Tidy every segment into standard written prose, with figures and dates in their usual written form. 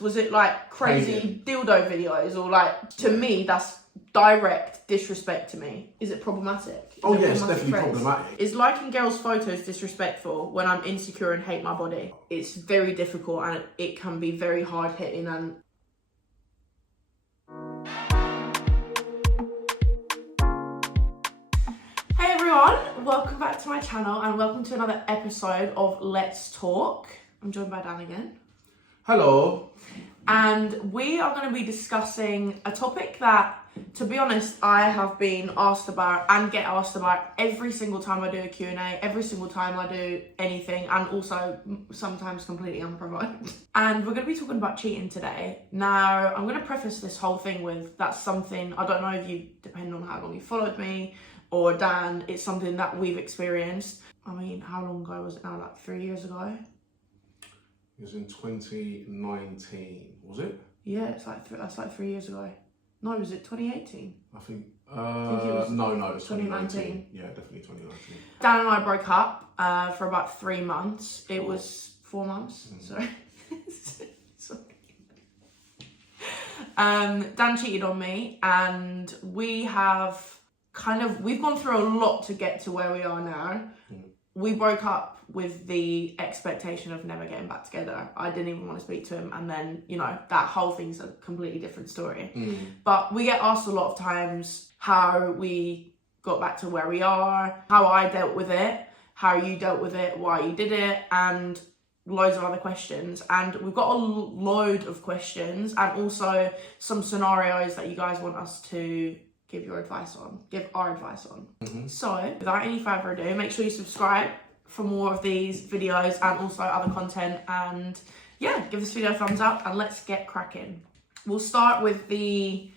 Was it like crazy dildo videos, or like, to me, that's direct disrespect to me. Is it problematic? Oh yeah, it's definitely problematic. Is liking girls' photos disrespectful when I'm insecure and hate my body? It's very difficult, and it can be very hard hitting. And hey everyone, welcome back to my channel and welcome to another episode of Let's Talk. I'm joined by Dan again. Hello. And we are going to be discussing a topic that, to be honest, I have been asked about and get asked about every single time I do a Q&A, every single time I do anything, and also sometimes completely unprovoked. And we're going to be talking about cheating today. Now, I'm going to preface this whole thing with, that's something, I don't know if you, depend on how long you followed me, or Dan, it's something that we've experienced. I mean, how long ago was it now? Like 3 years ago? It was in 2019, was it? Yeah, it's like that's like 3 years ago. No, was it 2018? I think it was no, it was 2019. Yeah, definitely 2019. Dan and I broke up for about 3 months. It was 4 months. Sorry. Dan cheated on me, and we've gone through a lot to get to where we are now. We broke up with the expectation of never getting back together. I didn't even want to speak to him, and then, you know, that whole thing's a completely different story. But we get asked a lot of times how we got back to where we are, how I dealt with it, how you dealt with it, why you did it, and loads of other questions. And we've got a load of questions and also some scenarios that you guys want us to give our advice on. So without any further ado, make sure you subscribe for more of these videos and also other content, and yeah, give this video a thumbs up and let's get cracking. We'll start with the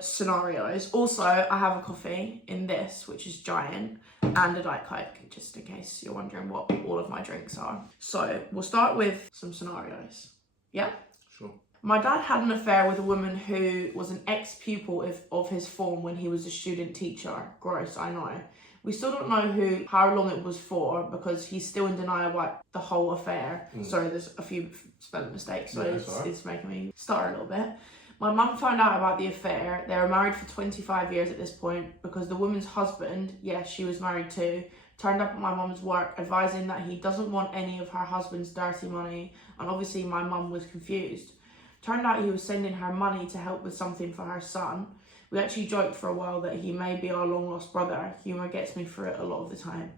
scenarios. Also, I have a coffee in this, which is giant, and a Diet Coke, just in case you're wondering what all of my drinks are. So we'll start with some scenarios. Yeah? Sure. My dad had an affair with a woman who was an ex-pupil of his form when he was a student teacher. Gross, I know. We still don't know how long it was for, because he's still in denial about the whole affair. Sorry, there's a few spelling mistakes, so it's making me stutter a little bit. My mum found out about the affair. They were married for 25 years at this point, because the woman's husband, yes, she was married too, turned up at my mum's work advising that he doesn't want any of her husband's dirty money, and obviously my mum was confused. Turned out he was sending her money to help with something for her son. We actually joked for a while that he may be our long lost brother. Humour gets me through it a lot of the time.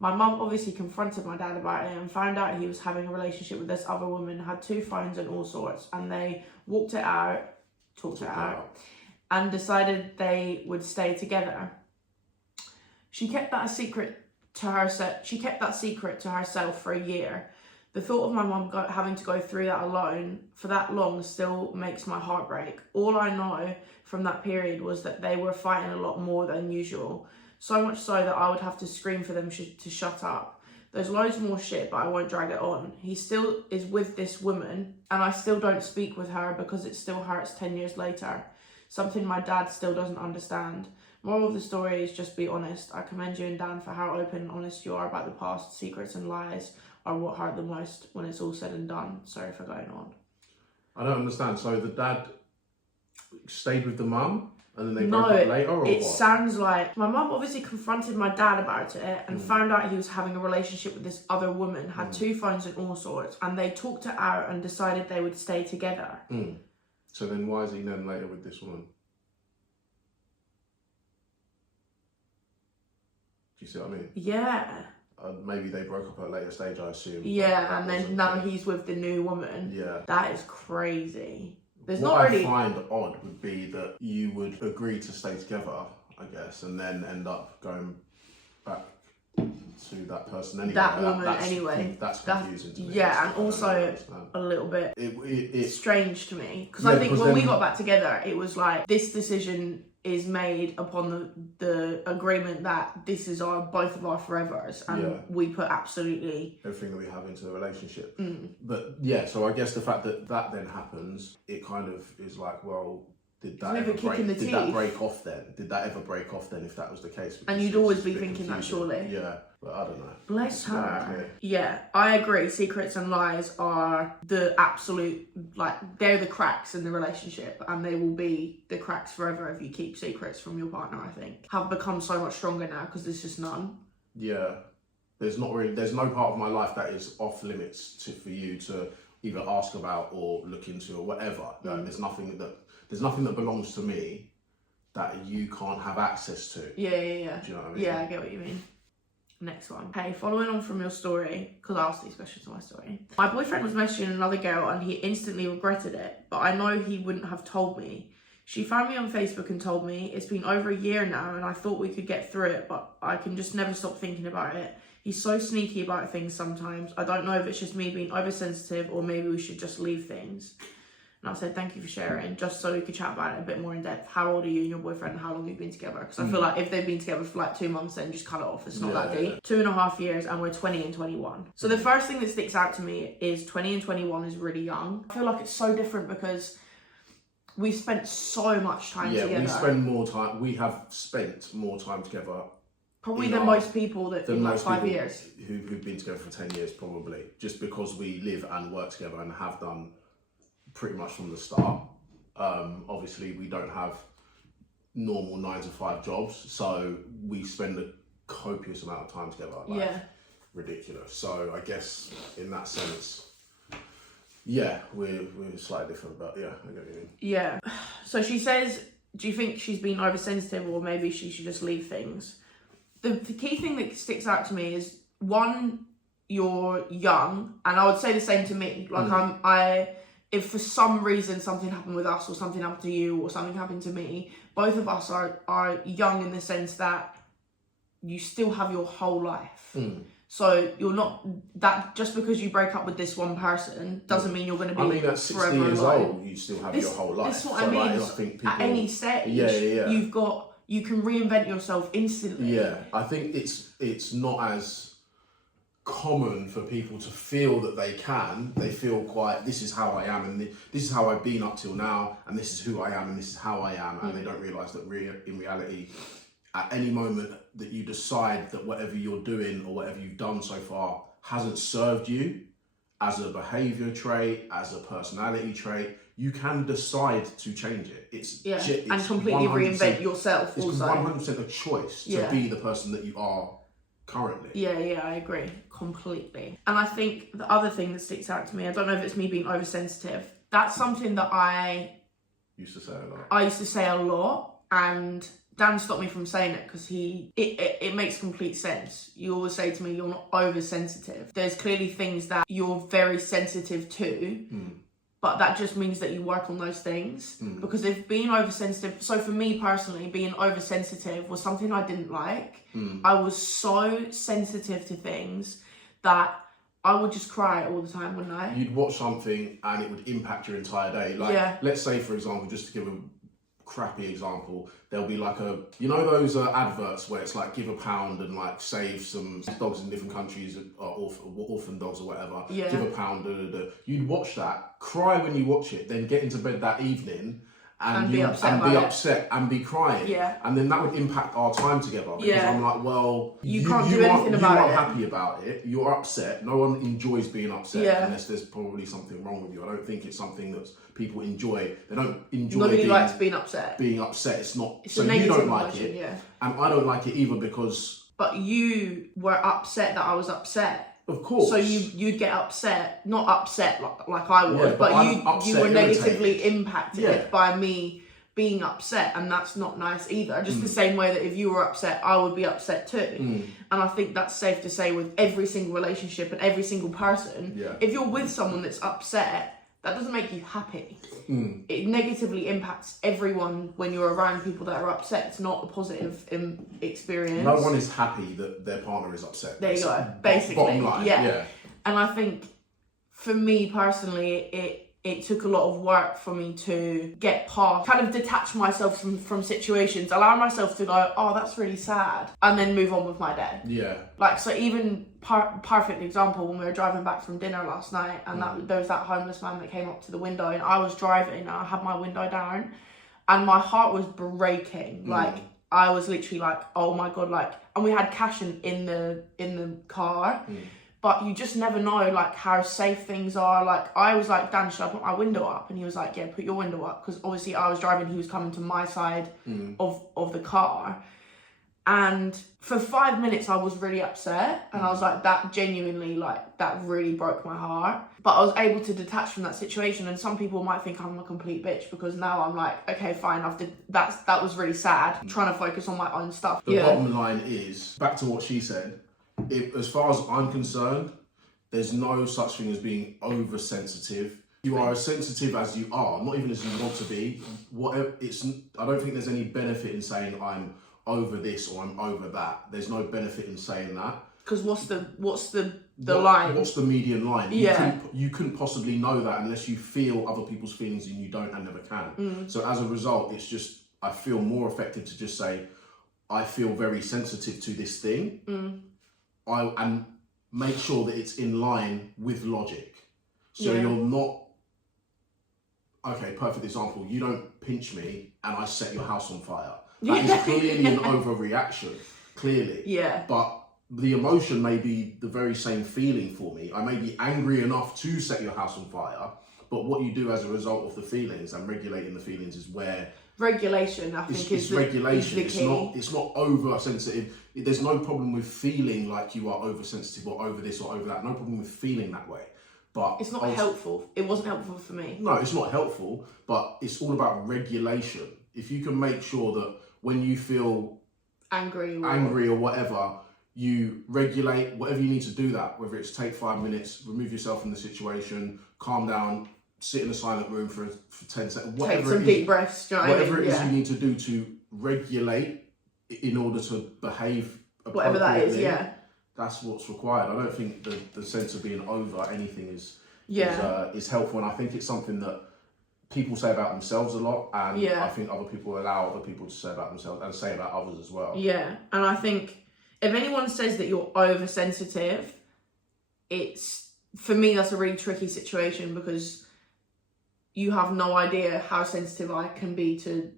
My mum obviously confronted my dad about it and found out he was having a relationship with this other woman, had 2 phones and all sorts, and they talked it out, and decided they would stay together. She kept that a secret to herself for a year. The thought of my mum having to go through that alone for that long still makes my heart break. All I know from that period was that they were fighting a lot more than usual. So much so that I would have to scream for them to shut up. There's loads more shit, but I won't drag it on. He still is with this woman, and I still don't speak with her because it still hurts 10 years later. Something my dad still doesn't understand. Moral of the story is just be honest. I commend you and Dan for how open and honest you are about the past. Secrets and lies are what hurt the most when it's all said and done. Sorry for going on. I don't understand. So the dad stayed with the mum and then they broke up later, or it what? Sounds like my mum obviously confronted my dad about it and found out he was having a relationship with this other woman, had 2 phones and all sorts, and they talked it out and decided they would stay together. So then why is he then later with this woman? Do you see what I mean? Yeah. Maybe they broke up at a later stage, I assume. Yeah, and then now he's with the new woman. Yeah. That is crazy. There's what not really... I find odd would be that you would agree to stay together, I guess, and then end up going back to that person anyway. That woman anyway. That's confusing to me. Yeah, and also a little bit it's strange to me. Because I think when we got back together, it was like, this decision is made upon the agreement that this is both of our forevers, and we put absolutely everything that we have into the relationship. But yeah, so I guess the fact that then happens, it kind of is like, well, did that Maybe ever a kick in the break? Did that teeth. break off then? Did that ever break off then? If that was the case, And Because you'd it's always a be bit thinking that, confusing. surely. Yeah, but I don't know. Bless It's very her. clear. Yeah, I agree. Secrets and lies are the absolute, like, they're the cracks in the relationship, and they will be the cracks forever if you keep secrets from your partner, I think. Have become so much stronger now because there's just none. Yeah, there's no part of my life that is off limits for you to either ask about or look into or whatever. Like, there's nothing that belongs to me that you can't have access to. Yeah. Do you know what I mean? Yeah, I get what you mean. Next one. Hey, following on from your story, because I asked these questions in my story. My boyfriend was messaging another girl and he instantly regretted it, but I know he wouldn't have told me. She found me on Facebook and told me, it's been over a year now and I thought we could get through it, but I can just never stop thinking about it. He's so sneaky about things sometimes. I don't know if it's just me being oversensitive or maybe we should just leave things. And I said, thank you for sharing, just so we could chat about it a bit more in depth. How old are you and your boyfriend and how long have you been together? Because I feel like if they've been together for like 2 months, then just cut it off. It's not that deep. 2.5 years and we're 20 and 21. So the first thing that sticks out to me is 20 and 21 is really young. I feel like it's so different because we've spent so much time together. We have spent more time together. Probably than most people that in like 5 years. Who've been together for 10 years, probably. Just because we live and work together and have done pretty much from the start. Obviously, we don't have normal 9-to-5 jobs, so we spend a copious amount of time together. Like, ridiculous. So I guess in that sense, yeah, we're slightly different, but yeah, I get what you mean. Yeah. So she says, do you think she's been oversensitive or maybe she should just leave things? The key thing that sticks out to me is, one, you're young, and I would say the same to me. Like if for some reason something happened with us or something happened to you or something happened to me, both of us are young in the sense that you still have your whole life. So you're not, that just because you break up with this one person doesn't mean you're going to be at 60 forever years alone. old, you still have your whole life. That's what I mean. I think people, at any stage, you can reinvent yourself instantly. Yeah, I think it's not as common for people to feel that they can. They feel quite, this is how I am and this is how I've been up till now and this is who I am and this is how I am, and they don't realise that in reality, at any moment that you decide that whatever you're doing or whatever you've done so far hasn't served you as a behaviour trait, as a personality trait, you can decide to change it. It's and completely reinvent yourself. It's also 100% a choice to be the person that you are currently. Yeah, I agree completely. And I think the other thing that sticks out to me, I don't know if it's me being oversensitive, that's something that I used to say a lot. I used to say a lot, and Dan stopped me from saying it because it makes complete sense. You always say to me, you're not oversensitive. There's clearly things that you're very sensitive to, but that just means that you work on those things. Because if being oversensitive, so for me personally, being oversensitive was something I didn't like. I was so sensitive to things that I would just cry all the time, wouldn't I? You'd watch something and it would impact your entire day. Like, let's say, for example, just to give a crappy example, there'll be like those adverts where it's like give £1 and like save some dogs in different countries, or orphan dogs or whatever. Give £1. You'd watch that, cry when you watch it, then get into bed that evening and be upset and be crying. And then that would impact our time together, because I'm like, well, you can't do anything about it. You aren't happy about it. You're upset. No one enjoys being upset unless there's probably something wrong with you. I don't think it's something that people enjoy. They don't enjoy. Nobody likes being upset. Being upset. It's not. It's so a negative you don't like emotion, it, and I don't like it either because. But you were upset that I was upset. Of course. So you'd get upset, not upset like I was, but you were negatively impacted by me being upset, and that's not nice either. Just the same way that if you were upset, I would be upset too. And I think that's safe to say with every single relationship and every single person. If you're with someone that's upset, that doesn't make you happy. It negatively impacts everyone when you're around people that are upset. It's not a positive experience. No one is happy that their partner is upset. There you go. Basically, bottom line. Yeah. And I think for me personally, it took a lot of work for me to get past, kind of detach myself from situations, allow myself to go, oh, that's really sad, and then move on with my day. Like, so even perfect example, when we were driving back from dinner last night, and there was that homeless man that came up to the window, and I was driving and I had my window down, and my heart was breaking. Like, I was literally like, oh my God, like, and we had cash in the car, but you just never know, like, how safe things are. Like, I was like, Dan, should I put my window up? And he was like, yeah, put your window up, because obviously I was driving, he was coming to my side of the car. And for 5 minutes, I was really upset. And I was like, that genuinely, like, that really broke my heart. But I was able to detach from that situation. And some people might think I'm a complete bitch, because now I'm like, okay, fine, that was really sad. I'm trying to focus on my own stuff. The bottom line is, back to what she said, as far as I'm concerned, there's no such thing as being oversensitive. You are as sensitive as you are, not even as you want to be. Whatever, I don't think there's any benefit in saying I'm over this or I'm over that. There's no benefit in saying that. Because what's the line? What's the median line? You couldn't possibly know that unless you feel other people's feelings, and you don't and never can. So as a result, it's just, I feel more effective to just say, I feel very sensitive to this thing. And make sure that it's in line with logic. So you're not, okay, perfect example, you don't pinch me and I set your house on fire. That is clearly an overreaction, clearly. Yeah. But the emotion may be the very same feeling for me. I may be angry enough to set your house on fire, but what you do as a result of the feelings and regulating the feelings is where... Regulation, I think, is regulation. Is the key. It's not oversensitive. There's no problem with feeling like you are oversensitive or over this or over that. No problem with feeling that way. But it's not helpful. It wasn't helpful for me. No, it's not helpful, but it's all about regulation. If you can make sure that when you feel angry or whatever, you regulate whatever you need to do that, whether it's take 5 minutes, remove yourself from the situation, calm down, sit in a silent room for 10 seconds, whatever take some deep breaths, whatever it is you need to do to regulate in order to behave appropriately. Whatever that is, yeah. That's what's required. I don't think the sense of being over anything is helpful, and I think it's something that people say about themselves a lot, and I think other people allow other people to say about themselves and say about others as well. Yeah, and I think if anyone says that you're oversensitive, it's, for me, that's a really tricky situation, because you have no idea how sensitive I can be to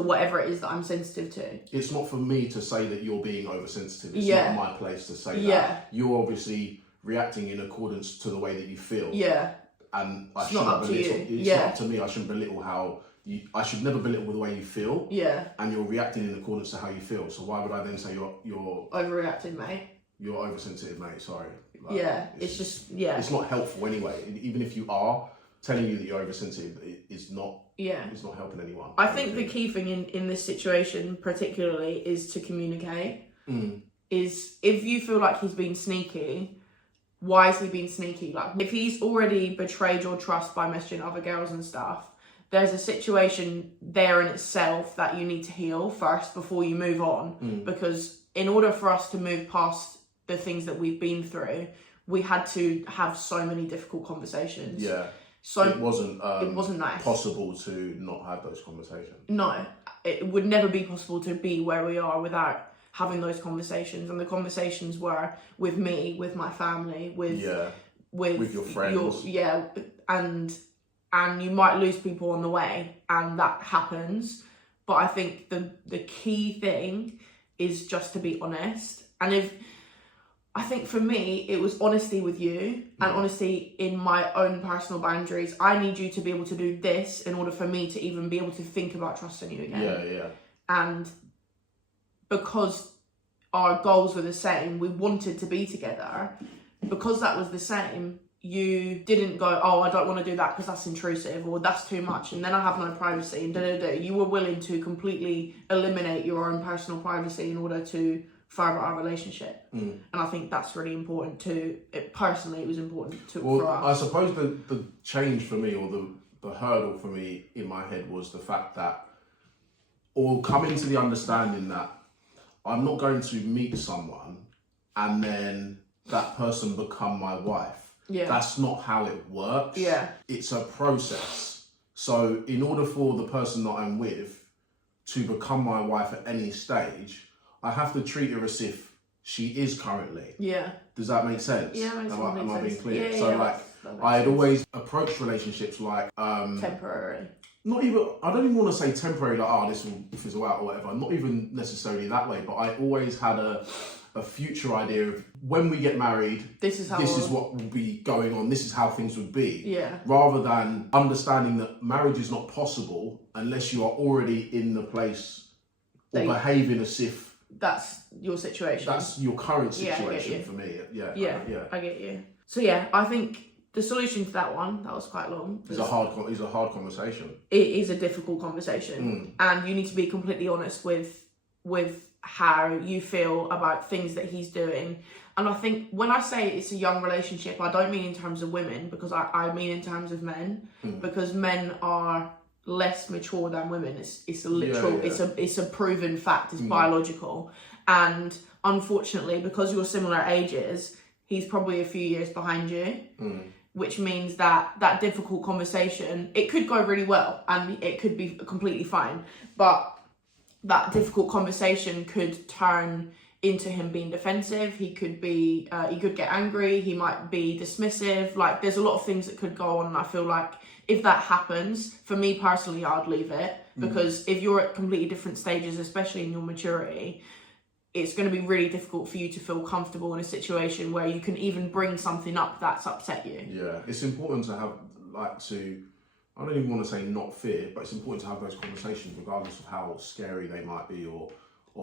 whatever it is that I'm sensitive to. It's not for me to say that you're being oversensitive. It's not my place to say that. You're obviously reacting in accordance to the way that you feel. Yeah. And it's not up to you. It's not up to me. I shouldn't belittle I should never belittle the way you feel. Yeah. And you're reacting in accordance to how you feel. So why would I then say you're overreacting, mate? You're oversensitive, mate. Sorry. It's not helpful anyway. Even if you are, telling you that you're oversensitive is not helping anyone. I think the key thing in this situation particularly is to communicate. Is if you feel like he's been sneaky, why is he being sneaky? Like, if he's already betrayed your trust by messaging other girls and stuff, there's a situation there in itself that you need to heal first before you move on. Because in order for us to move past the things that we've been through, we had to have so many difficult conversations. Yeah. So it wasn't nice. Possible to not have those conversations. No, it would never be possible to be where we are without having those conversations. And the conversations were with me, with my family, with your friends. And you might lose people on the way, and that happens. But I think the key thing is just to be honest. And I think for me, it was honesty with you and honesty in my own personal boundaries. I need you to be able to do this in order for me to even be able to think about trusting you again. Yeah. And because our goals were the same, we wanted to be together. Because that was the same, you didn't go, oh, I don't want to do that because that's intrusive or that's too much and then I have no privacy and da-da-da. You were willing to completely eliminate your own personal privacy in order to further our relationship. And I think that's really important too. Personally, it was important for us. I suppose the change for me, or the hurdle for me in my head, was the fact that, or coming to the understanding that I'm not going to meet someone and then that person become my wife. Yeah. That's not how it works. Yeah. It's a process. So in order for the person that I'm with to become my wife at any stage, I have to treat her as if she is currently. Yeah. Does that make sense? Yeah, am I being clear? Yeah, I had always approached relationships like temporary. not even, I don't even want to say temporary, like, oh, this will fizzle out or whatever. Not even necessarily that way, but I always had a future idea of when we get married, this is what will be going on, this is how things would be. Yeah. Rather than understanding that marriage is not possible unless you are already in the place or behaving as if that's your situation. That's your current situation for me. Yeah. I get you. So yeah, I think the solution for that one, that was quite long. It's a hard conversation. It is a difficult conversation. And you need to be completely honest with how you feel about things that he's doing. And I think when I say it's a young relationship, I don't mean in terms of women, because I mean in terms of men, because men are less mature than women. It's a literal, it's a proven fact, it's biological. And unfortunately, because you're similar ages, he's probably a few years behind you, which means that difficult conversation, it could go really well and it could be completely fine, but that difficult conversation could turn into him being defensive. He could get angry, he might be dismissive. Like, there's a lot of things that could go on, and I feel like if that happens, for me personally, I'd leave it, because if you're at completely different stages, especially in your maturity, it's going to be really difficult for you to feel comfortable in a situation where you can even bring something up that's upset you. Yeah, it's important to have, I don't even want to say not fear, but it's important to have those conversations regardless of how scary they might be or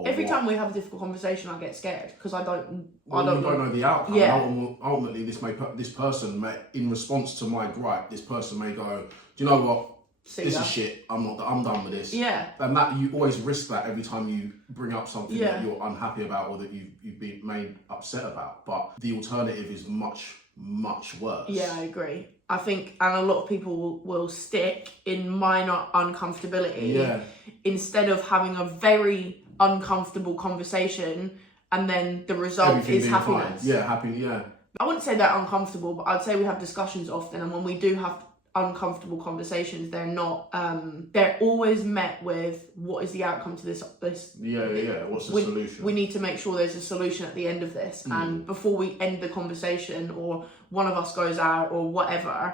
every time we have a difficult conversation, I get scared because I don't know the outcome. Yeah. Ultimately, this person may, in response to my gripe, this person may go, do you know what? This is shit. I'm done with this. Yeah. And that you always risk that every time you bring up something that you're unhappy about or that you've been made upset about. But the alternative is much, much worse. Yeah, I agree. I think, and a lot of people will stick in minor uncomfortability instead of having a very uncomfortable conversation, and then the result Everything is being happiness. Fine. Yeah, happy. Yeah. I wouldn't say they're uncomfortable, but I'd say we have discussions often, and when we do have uncomfortable conversations, they're not. They're always met with, what is the outcome to this? What's the solution? We need to make sure there's a solution at the end of this, and before we end the conversation, or one of us goes out, or whatever,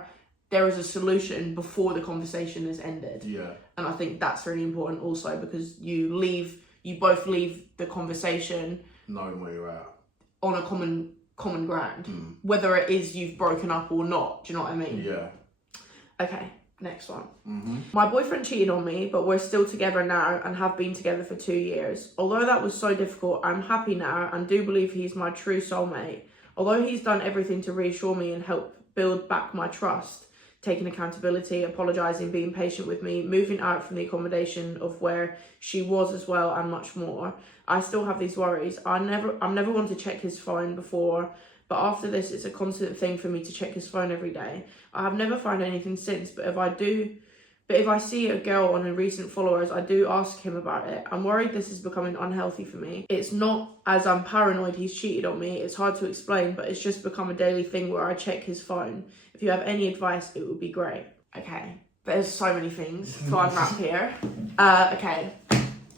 there is a solution before the conversation is ended. Yeah. And I think that's really important also, because you both leave the conversation knowing where you're at, on a common ground, whether it is you've broken up or not. Do you know what I mean? Yeah. Okay, next one. My boyfriend cheated on me, but we're still together now and have been together for 2 years. Although that was so difficult, I'm happy now and do believe he's my true soulmate. Although he's done everything to reassure me and help build back my trust, taking accountability, apologising, being patient with me, moving out from the accommodation of where she was as well, and much more, I still have these worries. I'm never one to check his phone before, but after this, it's a constant thing for me to check his phone every day. I have never found anything since, but if I see a girl on a recent followers, I do ask him about it. I'm worried this is becoming unhealthy for me. It's not as I'm paranoid he's cheated on me. It's hard to explain, but it's just become a daily thing where I check his phone. If you have any advice, it would be great. Okay, there's so many things to unwrap here. Okay,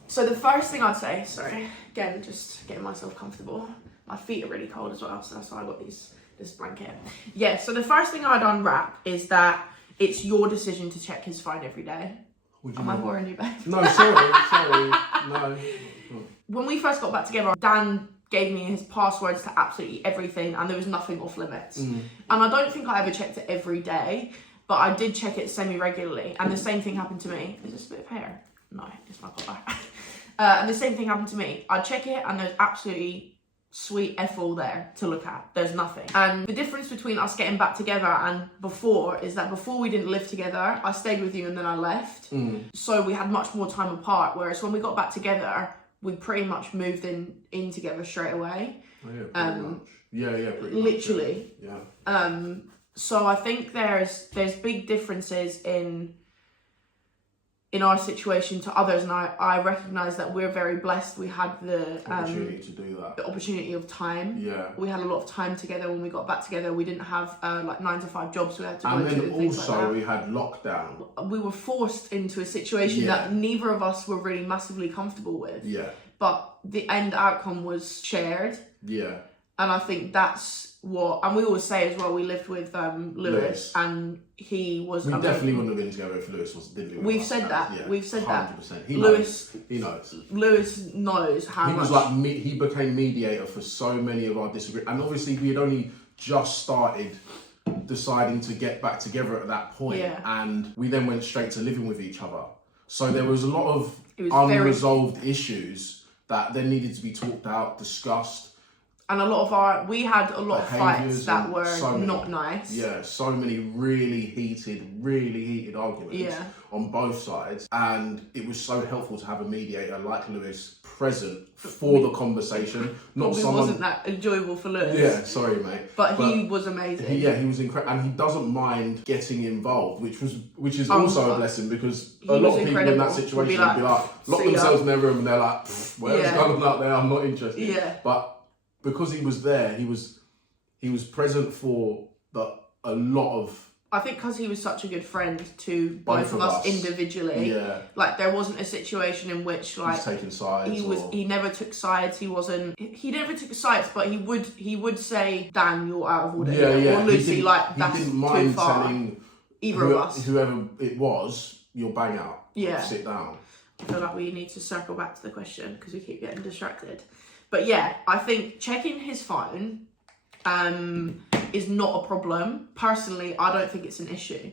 so the first thing I'd say, sorry, again, just getting myself comfortable. My feet are really cold as well, so that's why I got this blanket. Yeah, so the first thing I'd unwrap is that it's your decision to check his phone every day. Am I boring you, babe? No, sorry, no. When we first got back together, Dan gave me his passwords to absolutely everything, and there was nothing off limits. And I don't think I ever checked it every day, but I did check it semi-regularly, and the same thing happened to me. Is this a bit of hair? No, it's my collar. And the same thing happened to me. I'd check it, and there's absolutely sweet F all there to look at. There's nothing. And the difference between us getting back together and before is that before we didn't live together, I stayed with you and then I left. So we had much more time apart, whereas when we got back together, we pretty much moved in together straight away. Oh, yeah, pretty much. Yeah, pretty literally. Much. Yeah. So I think there's big differences in our situation to others, and I recognise that we're very blessed. We had the opportunity to do that. The opportunity of time. Yeah. We had a lot of time together when we got back together. We didn't have 9-to-5 jobs we had to go to. And then things also like we had lockdown. We were forced into a situation that neither of us were really massively comfortable with. Yeah. But the end outcome was shared. Yeah. And I think that's what, and we always say as well, we lived with Lewis, and he was. We definitely wouldn't have been together if Lewis didn't live with We've us. said that. Yeah, We've said 100%. that. He Lewis knows. Lewis knows how he much. was like he became mediator for so many of our disagreements, and obviously we had only just started deciding to get back together at that point, and we then went straight to living with each other. So there was a lot of unresolved issues that then needed to be talked out, discussed. And we had a lot of fights that were not nice. Yeah, so many really heated arguments on both sides. And it was so helpful to have a mediator like Lewis present for the conversation. Not someone... wasn't that enjoyable for Lewis. Yeah, sorry, mate. But he was amazing. He was incredible. And he doesn't mind getting involved, which is also a blessing, because a lot of people in that situation would be like lock themselves in their room and they're like, where's going on out there? I'm not interested. Yeah. But because he was there, he was present for a lot of. I think because he was such a good friend to both of us individually. Yeah. Like there wasn't a situation in which like he was taking sides. He never took sides. He never took sides, but he would say, "Dan, you're out of order." Yeah. Or Lucy, that's didn't mind too far. Telling either of us, whoever it was, you'll bang out. Yeah. Sit down. I feel like we need to circle back to the question because we keep getting distracted. But yeah, I think checking his phone is not a problem. Personally, I don't think it's an issue.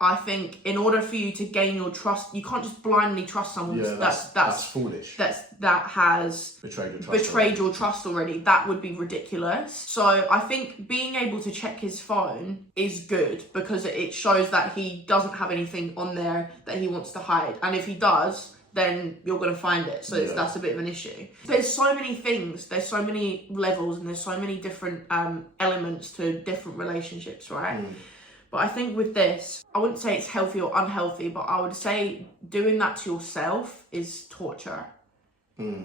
I think in order for you to gain your trust, you can't just blindly trust someone that's foolish. That has betrayed your trust already. That would be ridiculous. So I think being able to check his phone is good because it shows that he doesn't have anything on there that he wants to hide. And if he does, then you're going to find it. So that's a bit of an issue. There's so many things, there's so many levels, and there's so many different elements to different relationships, right? But I think with this, I wouldn't say it's healthy or unhealthy, but I would say doing that to yourself is torture.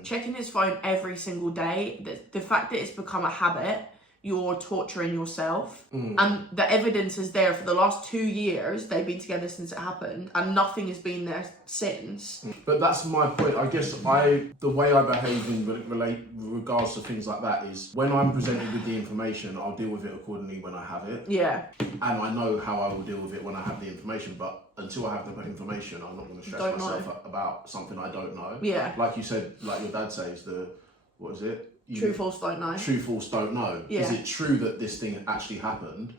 Checking his phone every single day, the fact that it's become a habit, you're torturing yourself. And the evidence is there. For the last 2 years, they've been together since it happened, and nothing has been there since. But that's my point. I guess the way I behave in regards to things like that is when I'm presented with the information, I'll deal with it accordingly when I have it. Yeah. And I know how I will deal with it when I have the information, but until I have the information, I'm not going to stress myself about something I don't know. Yeah. Like you said, like your dad says, what is it? True, false, don't know. True, false, don't know. Yeah. Is it true that this thing actually happened,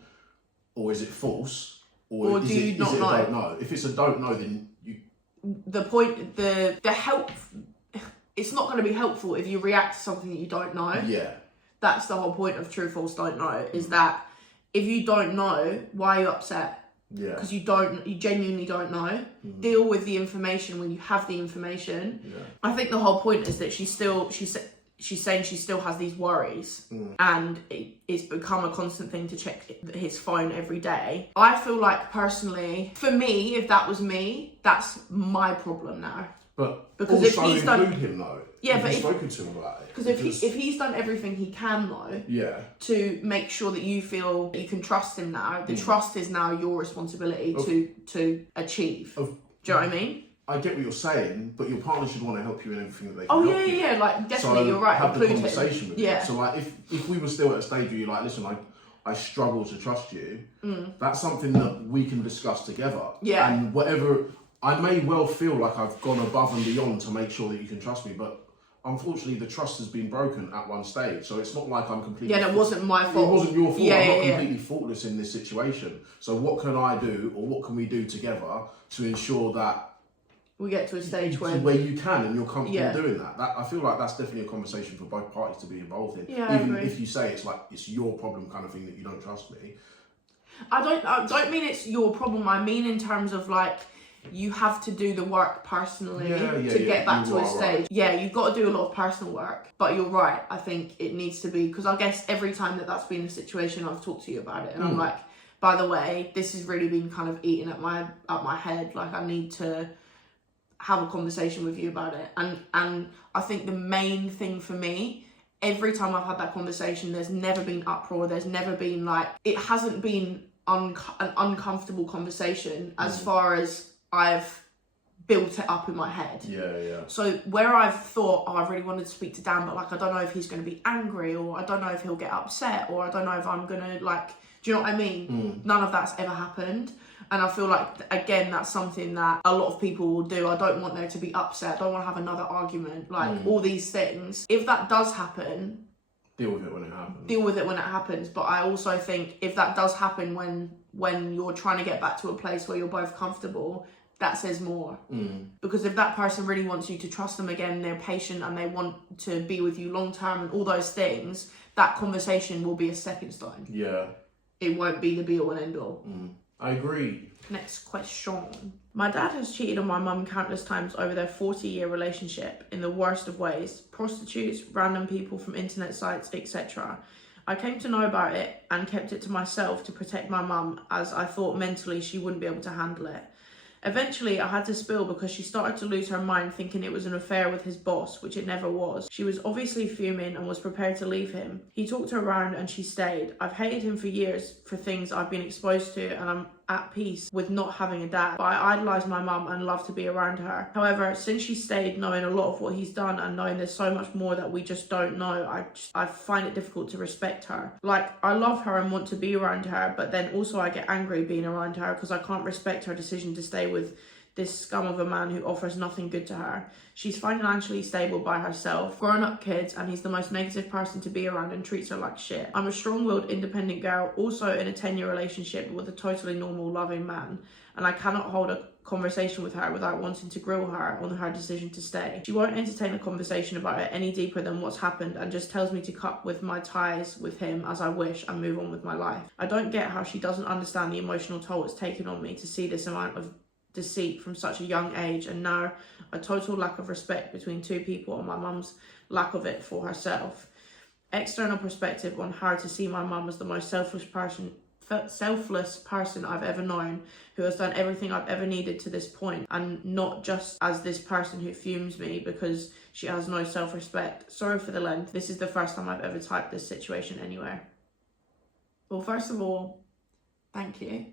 or is it false, or do you not know? Don't know? If it's a don't know, then you. The point, the help. It's not going to be helpful if you react to something that you don't know. Yeah. That's the whole point of true, false, don't know. Is that if you don't know, why are you upset? Yeah. Because you genuinely don't know. Deal with the information when you have the information. Yeah. I think the whole point is that she's saying she still has these worries, and it's become a constant thing to check his phone every day. I feel like personally, for me, if that was me, that's my problem now. But because also if he's done him though, yeah, but you've spoken to him about it. Because if he's done everything he can though, to make sure that you feel that you can trust him now, the trust is now your responsibility to achieve. Do you know what I mean? I get what you're saying, but your partner should want to help you in everything that they can help you. Yeah, like definitely, so you're right. Have the conversation with you. So like, if we were still at a stage where you're like, listen, I struggle to trust you, that's something that we can discuss together. Yeah. And whatever, I may well feel like I've gone above and beyond to make sure that you can trust me, but unfortunately the trust has been broken at one stage. So it's not like I'm completely... Yeah, it wasn't my fault. It wasn't your fault. I'm not completely faultless in this situation. So what can I do, or what can we do together to ensure that we get to a stage where you can and you're comfortable doing that. I feel like that's definitely a conversation for both parties to be involved in. Yeah, even if you say it's like it's your problem kind of thing that you don't trust me. I don't mean it's your problem. I mean in terms of like you have to do the work personally to get back to a stage. Right. Yeah, you've got to do a lot of personal work. But you're right. I think it needs to be, because I guess every time that's been a situation, I've talked to you about it, and I'm like, by the way, this has really been kind of eating at my head. Like I need to have a conversation with you about it. And I think the main thing for me, every time I've had that conversation, there's never been uproar, there's never been like, it hasn't been an uncomfortable conversation as far as I've built it up in my head. Yeah. So where I've thought, oh, I really wanted to speak to Dan, but like, I don't know if he's going to be angry, or I don't know if he'll get upset, or I don't know if I'm going to like, do you know what I mean? None of that's ever happened. And I feel like, again, that's something that a lot of people will do. I don't want there to be upset. I don't want to have another argument. Like, all these things. If that does happen... Deal with it when it happens. Deal with it when it happens. But I also think if that does happen when you're trying to get back to a place where you're both comfortable, that says more. Because if that person really wants you to trust them again, they're patient and they want to be with you long term and all those things, that conversation will be a stepping stone. Yeah. It won't be the be all and end all. I agree. Next question. My dad has cheated on my mum countless times over their 40-year relationship in the worst of ways. Prostitutes, random people from internet sites, etc. I came to know about it and kept it to myself to protect my mum, as I thought mentally she wouldn't be able to handle it. Eventually, I had to spill because she started to lose her mind, thinking it was an affair with his boss, which it never was. She was obviously fuming and was prepared to leave him. He talked her around and she stayed. I've hated him for years for things I've been exposed to, and I'm at peace with not having a dad, but I idolise my mum and love to be around her. However, since she stayed, knowing a lot of what he's done and knowing there's so much more that we just don't know, I find it difficult to respect her. Like, I love her and want to be around her, but then also I get angry being around her because I can't respect her decision to stay with this scum of a man who offers nothing good to her. She's financially stable by herself, grown-up kids, and he's the most negative person to be around and treats her like shit. I'm a strong-willed, independent girl, also in a 10-year relationship with a totally normal, loving man, and I cannot hold a conversation with her without wanting to grill her on her decision to stay. She won't entertain a conversation about it any deeper than what's happened and just tells me to cut with my ties with him as I wish and move on with my life. I don't get how she doesn't understand the emotional toll it's taken on me to see this amount of deceit from such a young age, and now a total lack of respect between two people and my mum's lack of it for herself. External perspective on how to see my mum as the most selfless person I've ever known, who has done everything I've ever needed to this point, and not just as this person who fumes me because she has no self-respect. Sorry for the length. This is the first time I've ever typed this situation anywhere. Well, first of all, thank you.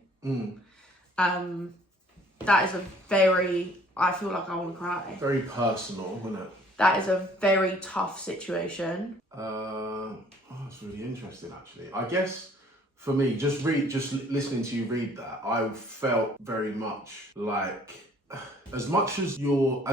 That is a very, I feel like I want to cry. Very personal, isn't it? That is a very tough situation. That's really interesting, actually. I guess for me, just listening to you read that, I felt very much like as much as your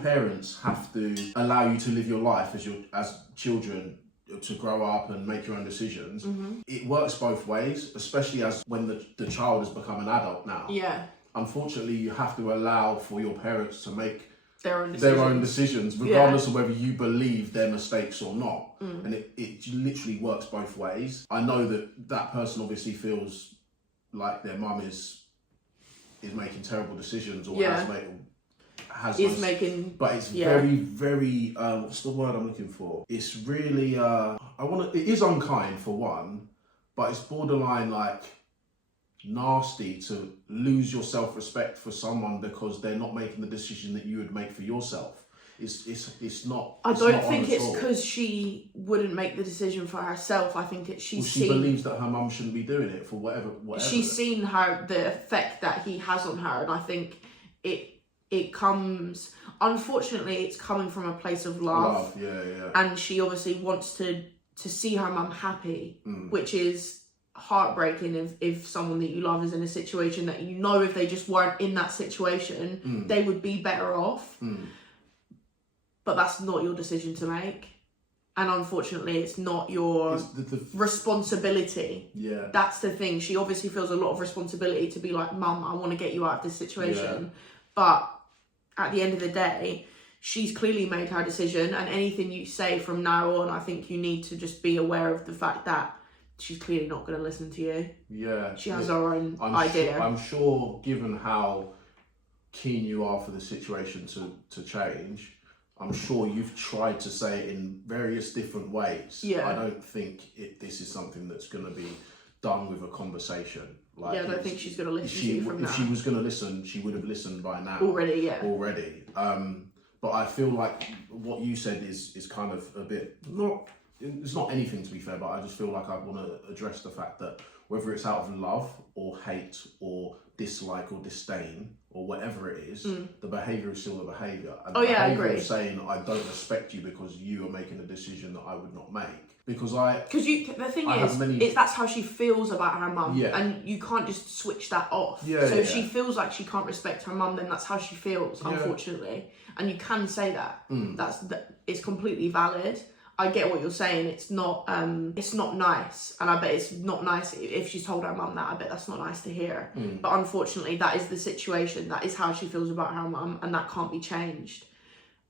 parents have to allow you to live your life as children, to grow up and make your own decisions, it works both ways, especially as when the child has become an adult now. Yeah. Unfortunately, you have to allow for your parents to make their own decisions, regardless of whether you believe their mistakes or not. And it literally works both ways. I know that person obviously feels like their mum is making terrible decisions, or but it's very, very, what's the word I'm looking for? It's really, it is unkind for one, but it's borderline like nasty to lose your self-respect for someone because they're not making the decision that you would make for yourself. It's not. I don't think it's because she wouldn't make the decision for herself. I think she believes that her mum shouldn't be doing it for whatever. She's seen the effect that he has on her, and I think it comes. Unfortunately, it's coming from a place of love. And she obviously wants to see her mum happy, which is heartbreaking if someone that you love is in a situation that you know if they just weren't in that situation they would be better off, but that's not your decision to make, and unfortunately it's not your responsibility. That's the thing. She obviously feels a lot of responsibility to be like, Mum, I want to get you out of this situation, but at the end of the day she's clearly made her decision, and anything you say from now on, I think you need to just be aware of the fact that she's clearly not going to listen to you. She has her own idea. I'm sure, given how keen you are for the situation to change, I'm sure you've tried to say it in various different ways. I don't think this is something that's going to be done with a conversation. Like, I don't think she's going to listen to you from now. If she was going to listen, she would have listened by now. Already. But I feel like what you said is kind of a bit it's not anything, to be fair, but I just feel like I want to address the fact that whether it's out of love or hate or dislike or disdain or whatever it is, the behaviour is still the behaviour. And Oh, the yeah, I behaviour agree. of saying, I don't respect you because you are making a decision that I would not make. Because the thing is, that's how she feels about her mum, Yeah. and you can't just switch that off. Yeah, so if yeah. she feels like she can't respect her mum, then that's how she feels, unfortunately. And you can say that. It's completely valid. I get what you're saying. It's not nice, and I bet it's not nice if she's told her mum that. I bet that's not nice to hear. But unfortunately, that is the situation. That is how she feels about her mum, and that can't be changed.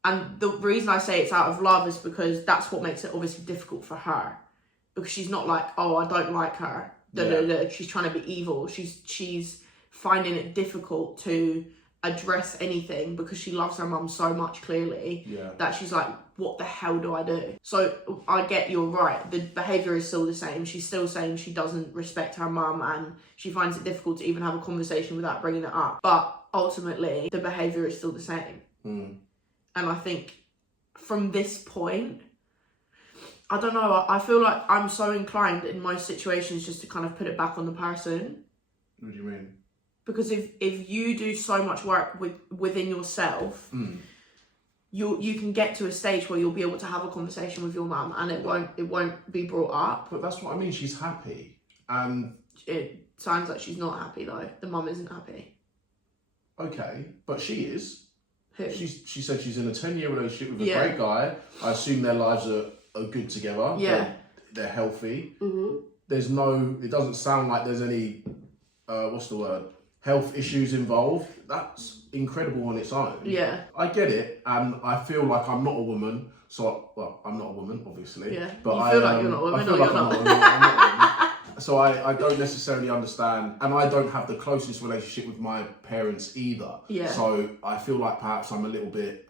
And the reason I say it's out of love is because that's what makes it obviously difficult for her. Because she's not like, oh, I don't like her. She's trying to be evil. She's finding it difficult to address anything because she loves her mum so much, clearly, that she's like, what the hell do I do? So I get you're right. The behaviour is still the same. She's still saying she doesn't respect her mum and she finds it difficult to even have a conversation without bringing it up. But ultimately, the behaviour is still the same. And I think from this point, I don't know, I feel like I'm so inclined in most situations just to kind of put it back on the person. What do you mean? Because if you do so much work within yourself, you can get to a stage where you'll be able to have a conversation with your mum and it won't be brought up. But that's what I mean, she's happy. And it sounds like she's not happy though. The mum isn't happy. Okay, but she is. Who? She said she's in a 10-year relationship with a great guy. I assume their lives are good together. Yeah. They're healthy. It doesn't sound like there's any, what's the word? Health issues involved. That's incredible on its own. Yeah. I get it. And I feel like I'm not a woman. I'm not a woman, obviously. Yeah. But you feel like you're not a woman, I feel or like you're not. I'm not a woman. So I don't necessarily understand, and I don't have the closest relationship with my parents either. Yeah. So I feel like perhaps I'm a little bit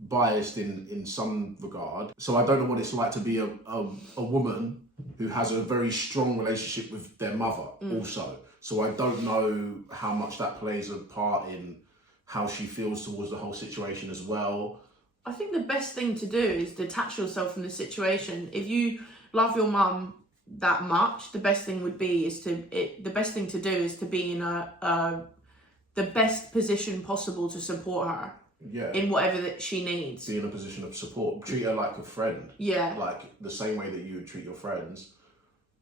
biased in some regard. So I don't know what it's like to be a woman who has a very strong relationship with their mother also. So I don't know how much that plays a part in how she feels towards the whole situation as well. I think the best thing to do is detach yourself from the situation. If you love your mum that much, the best thing to do is to be in the best position possible to support her. Yeah. In whatever that she needs. Be in a position of support. Treat her like a friend. Yeah. Like the same way that you would treat your friends.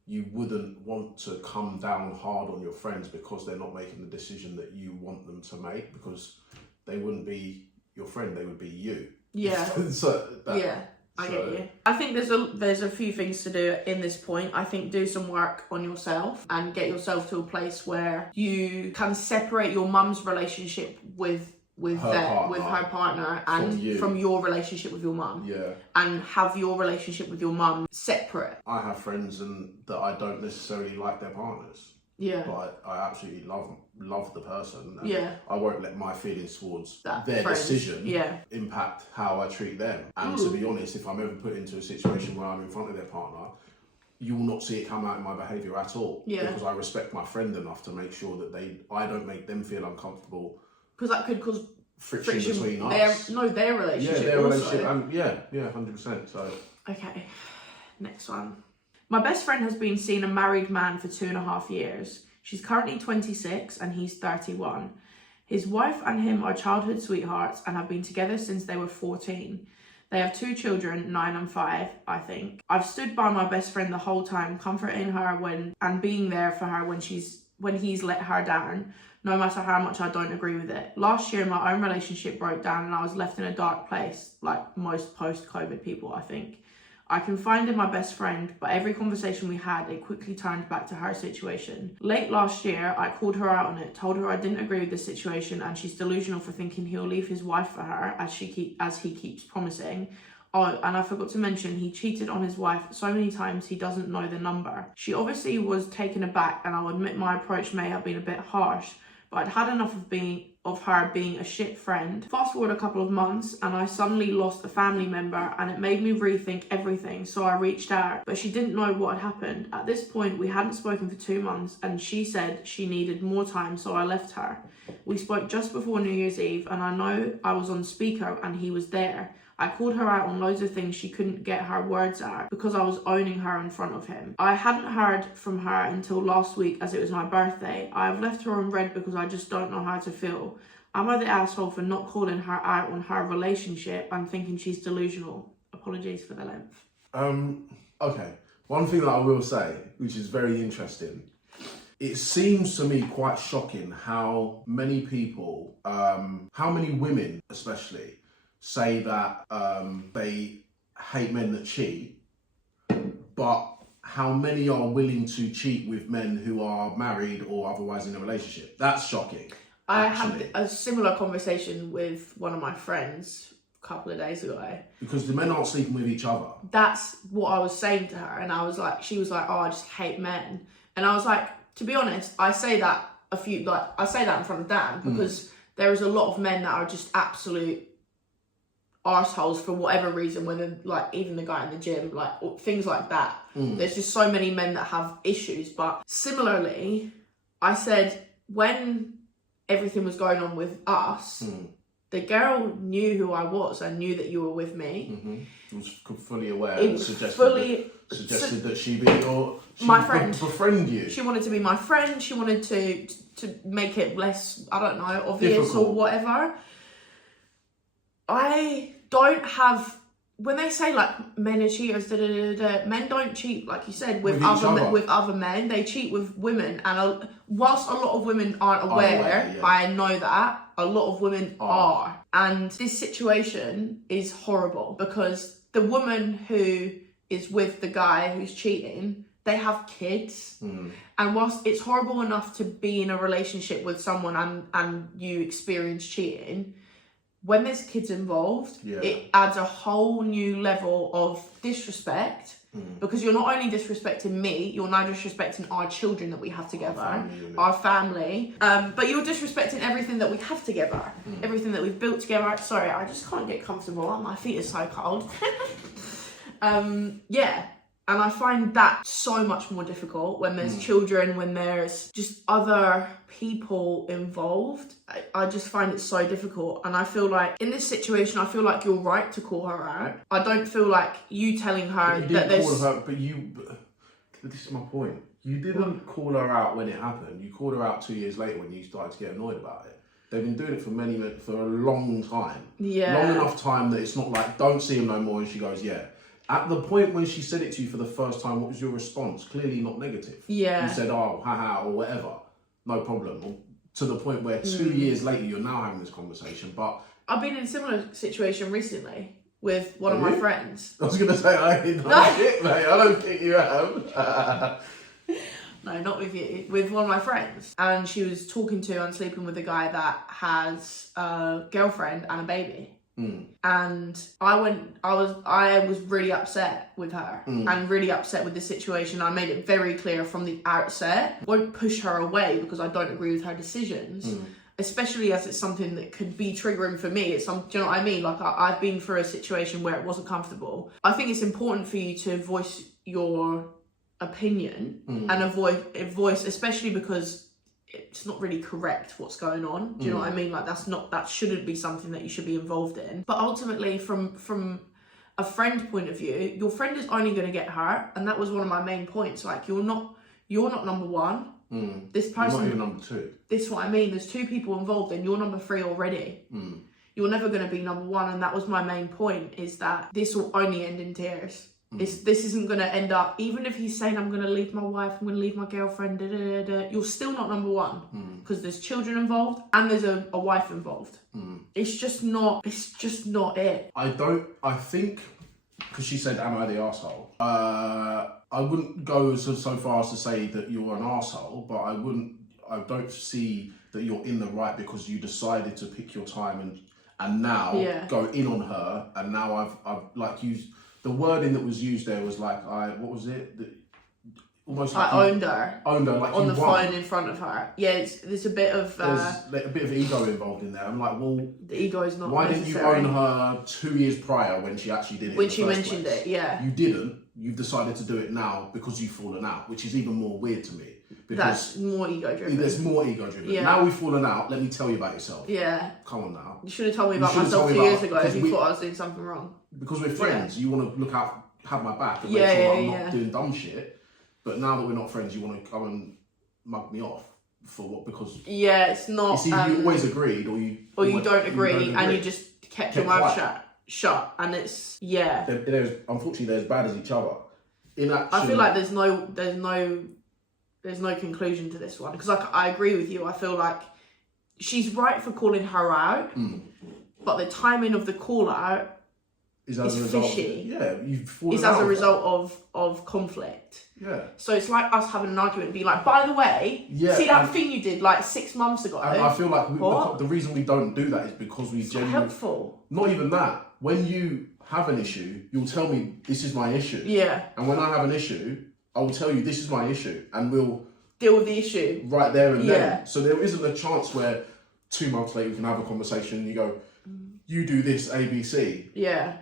You wouldn't want to come down hard on your friends because they're not making the decision that you want them to make, because they wouldn't be your friend, they would be you. Yeah. I get you. I think there's a few things to do in this point. I think do some work on yourself and get yourself to a place where you can separate your mum's relationship with her partner and from your relationship with your mum. Yeah. And have your relationship with your mum separate. I have friends that I don't necessarily like their partners. Yeah. But I absolutely love the person. And yeah. I won't let my feelings towards that their friend. Decision yeah. impact how I treat them. And to be honest, if I'm ever put into a situation where I'm in front of their partner, you will not see it come out in my behaviour at all. Yeah. Because I respect my friend enough to make sure that I don't make them feel uncomfortable. Because that could cause friction between us. Their relationship. Yeah, their also. relationship. And yeah, 100%. So. Okay, next one. My best friend has been seeing a married man for 2.5 years. She's currently 26 and he's 31. His wife and him are childhood sweethearts and have been together since they were 14. They have 2 children, 9 and 5, I think. I've stood by my best friend the whole time, comforting her and being there for her when he's let her down, no matter how much I don't agree with it. Last year, my own relationship broke down and I was left in a dark place, like most post-COVID people, I think. I confided in my best friend, but every conversation we had, it quickly turned back to her situation. Late last year, I called her out on it, told her I didn't agree with the situation and she's delusional for thinking he'll leave his wife for her, as he keeps promising. Oh, and I forgot to mention, he cheated on his wife so many times he doesn't know the number. She obviously was taken aback and I'll admit my approach may have been a bit harsh, but I'd had enough of her being a shit friend. Fast forward a couple of months and I suddenly lost a family member and it made me rethink everything, so I reached out, but she didn't know what had happened. At this point, we hadn't spoken for 2 months and she said she needed more time, so I left her. We spoke just before New Year's Eve, and I know I was on speaker and he was there. I called her out on loads of things she couldn't get her words out because I was owning her in front of him. I hadn't heard from her until last week as it was my birthday. I have left her on red because I just don't know how to feel. Am I the asshole for not calling her out on her relationship and thinking she's delusional? Apologies for the length. Okay. One thing that I will say, which is very interesting, it seems to me quite shocking how many people, how many women especially, say that they hate men that cheat, but how many are willing to cheat with men who are married or otherwise in a relationship? That's shocking. I had a similar conversation with one of my friends a couple of days ago. Because the men aren't sleeping with each other. That's what I was saying to her, and I was like, she was like, oh, I just hate men. And I was like, to be honest, I say that I say that in front of Dan because there is a lot of men that are just absolute arseholes for whatever reason, whether like even the guy in the gym, like things like that. There's just so many men that have issues. But similarly, I said when everything was going on with us, the girl knew who I was and knew that you were with me. Was fully aware. It was suggested that she be my friend, befriend you. She wanted to be my friend. She wanted to make it less, I don't know, obvious difficult or whatever. I don't have, when they say like men are cheaters, men don't cheat, like you said, with other men. They cheat with women, and whilst a lot of women aren't aware, I know that a lot of women are. And this situation is horrible because the woman who is with the guy who's cheating, they have kids. And whilst it's horrible enough to be in a relationship with someone and you experience cheating, when there's kids involved, it adds a whole new level of disrespect because you're not only disrespecting me, you're now disrespecting our children that we have together, our family, but you're disrespecting everything that we have together, everything that we've built together. Sorry, I just can't get comfortable. My feet are so cold. And I find that so much more difficult when there's children, when there's just other people involved. I just find it so difficult. And I feel like in this situation, I feel like you're right to call her out. I don't feel like you telling her that there's... But this is my point. You didn't call her out when it happened. You called her out 2 years later when you started to get annoyed about it. They've been doing it for a long time. Long enough time that it's not like, don't see him no more. And she goes, yeah. At the point when she said it to you for the first time, what was your response? Clearly not negative. You said, oh, haha, or whatever. No problem. Or to the point where 2 years later, you're now having this conversation. But I've been in a similar situation recently with one of my friends. I was going to say, I ain't done shit, mate. I don't think you have. No, not with you. With one of my friends. And she was talking to and sleeping with a guy that has a girlfriend and a baby. And I was really upset with her and really upset with the situation. I made it very clear from the outset. I won't push her away because I don't agree with her decisions, especially as it's something that could be triggering for me. Do you know what I mean? Like I've been through a situation where it wasn't comfortable. I think it's important for you to voice your opinion and a voice, especially because it's not really correct what's going on. Do you know what I mean? Like that shouldn't be something that you should be involved in. But ultimately, from a friend point of view, your friend is only going to get hurt, and that was one of my main points. Like you're not number one. This person, you're not even number two. This is what I mean. There's two people involved, and you're number three already. You're never going to be number one, and that was my main point. Is that this will only end in tears. This isn't going to end up, even if he's saying I'm going to leave my wife, I'm going to leave my girlfriend, you're still not number one because there's children involved and there's a wife involved. It's just not it. I think, because she said, am I the arsehole? I wouldn't go so far as to say that you're an arsehole, but I don't see that you're in the right because you decided to pick your time and now go in on her, and now I've like used... The wording that was used there was like, what was it? Almost like I owned her. Like on the phone in front of her. Yeah, there's a bit of... There's a bit of ego involved in there. I'm like, well... The ego is not Why necessary. didn't you own her 2 years prior when she actually did it? When she mentioned it, yeah. You didn't. You've decided to do it now because you've fallen out, which is even more weird to me. That's more ego-driven. There's more ego-driven. Yeah. Now we've fallen out, let me tell you about yourself. Yeah. Come on now. You should have told me about myself 2 years ago if you thought I was doing something wrong. Because we're friends, you want to look out, have my back and Yeah, make sure yeah, that I'm yeah. not doing dumb shit. But now that we're not friends, you want to come and mug me off. For what? Because Yeah, it's not. it's either you always agreed or you don't agree and you just kept your mouth shut. And it's unfortunately they're as bad as each other. In action, I feel like there's no conclusion to this one because I agree with you. I feel like she's right for calling her out, but the timing of the call out is fishy. It's as a result of conflict. Yeah. So it's like us having an argument and being like, by the way, see that thing you did like 6 months ago? And I feel like the reason we don't do that is because we genuinely... helpful. Not even that. When you have an issue, you'll tell me, this is my issue. Yeah. And when I have an issue, I will tell you, this is my issue. And we'll... deal with the issue. Right there and then. So there isn't a chance where 2 months later we can have a conversation and you go, you do this, A, B, C. Yeah.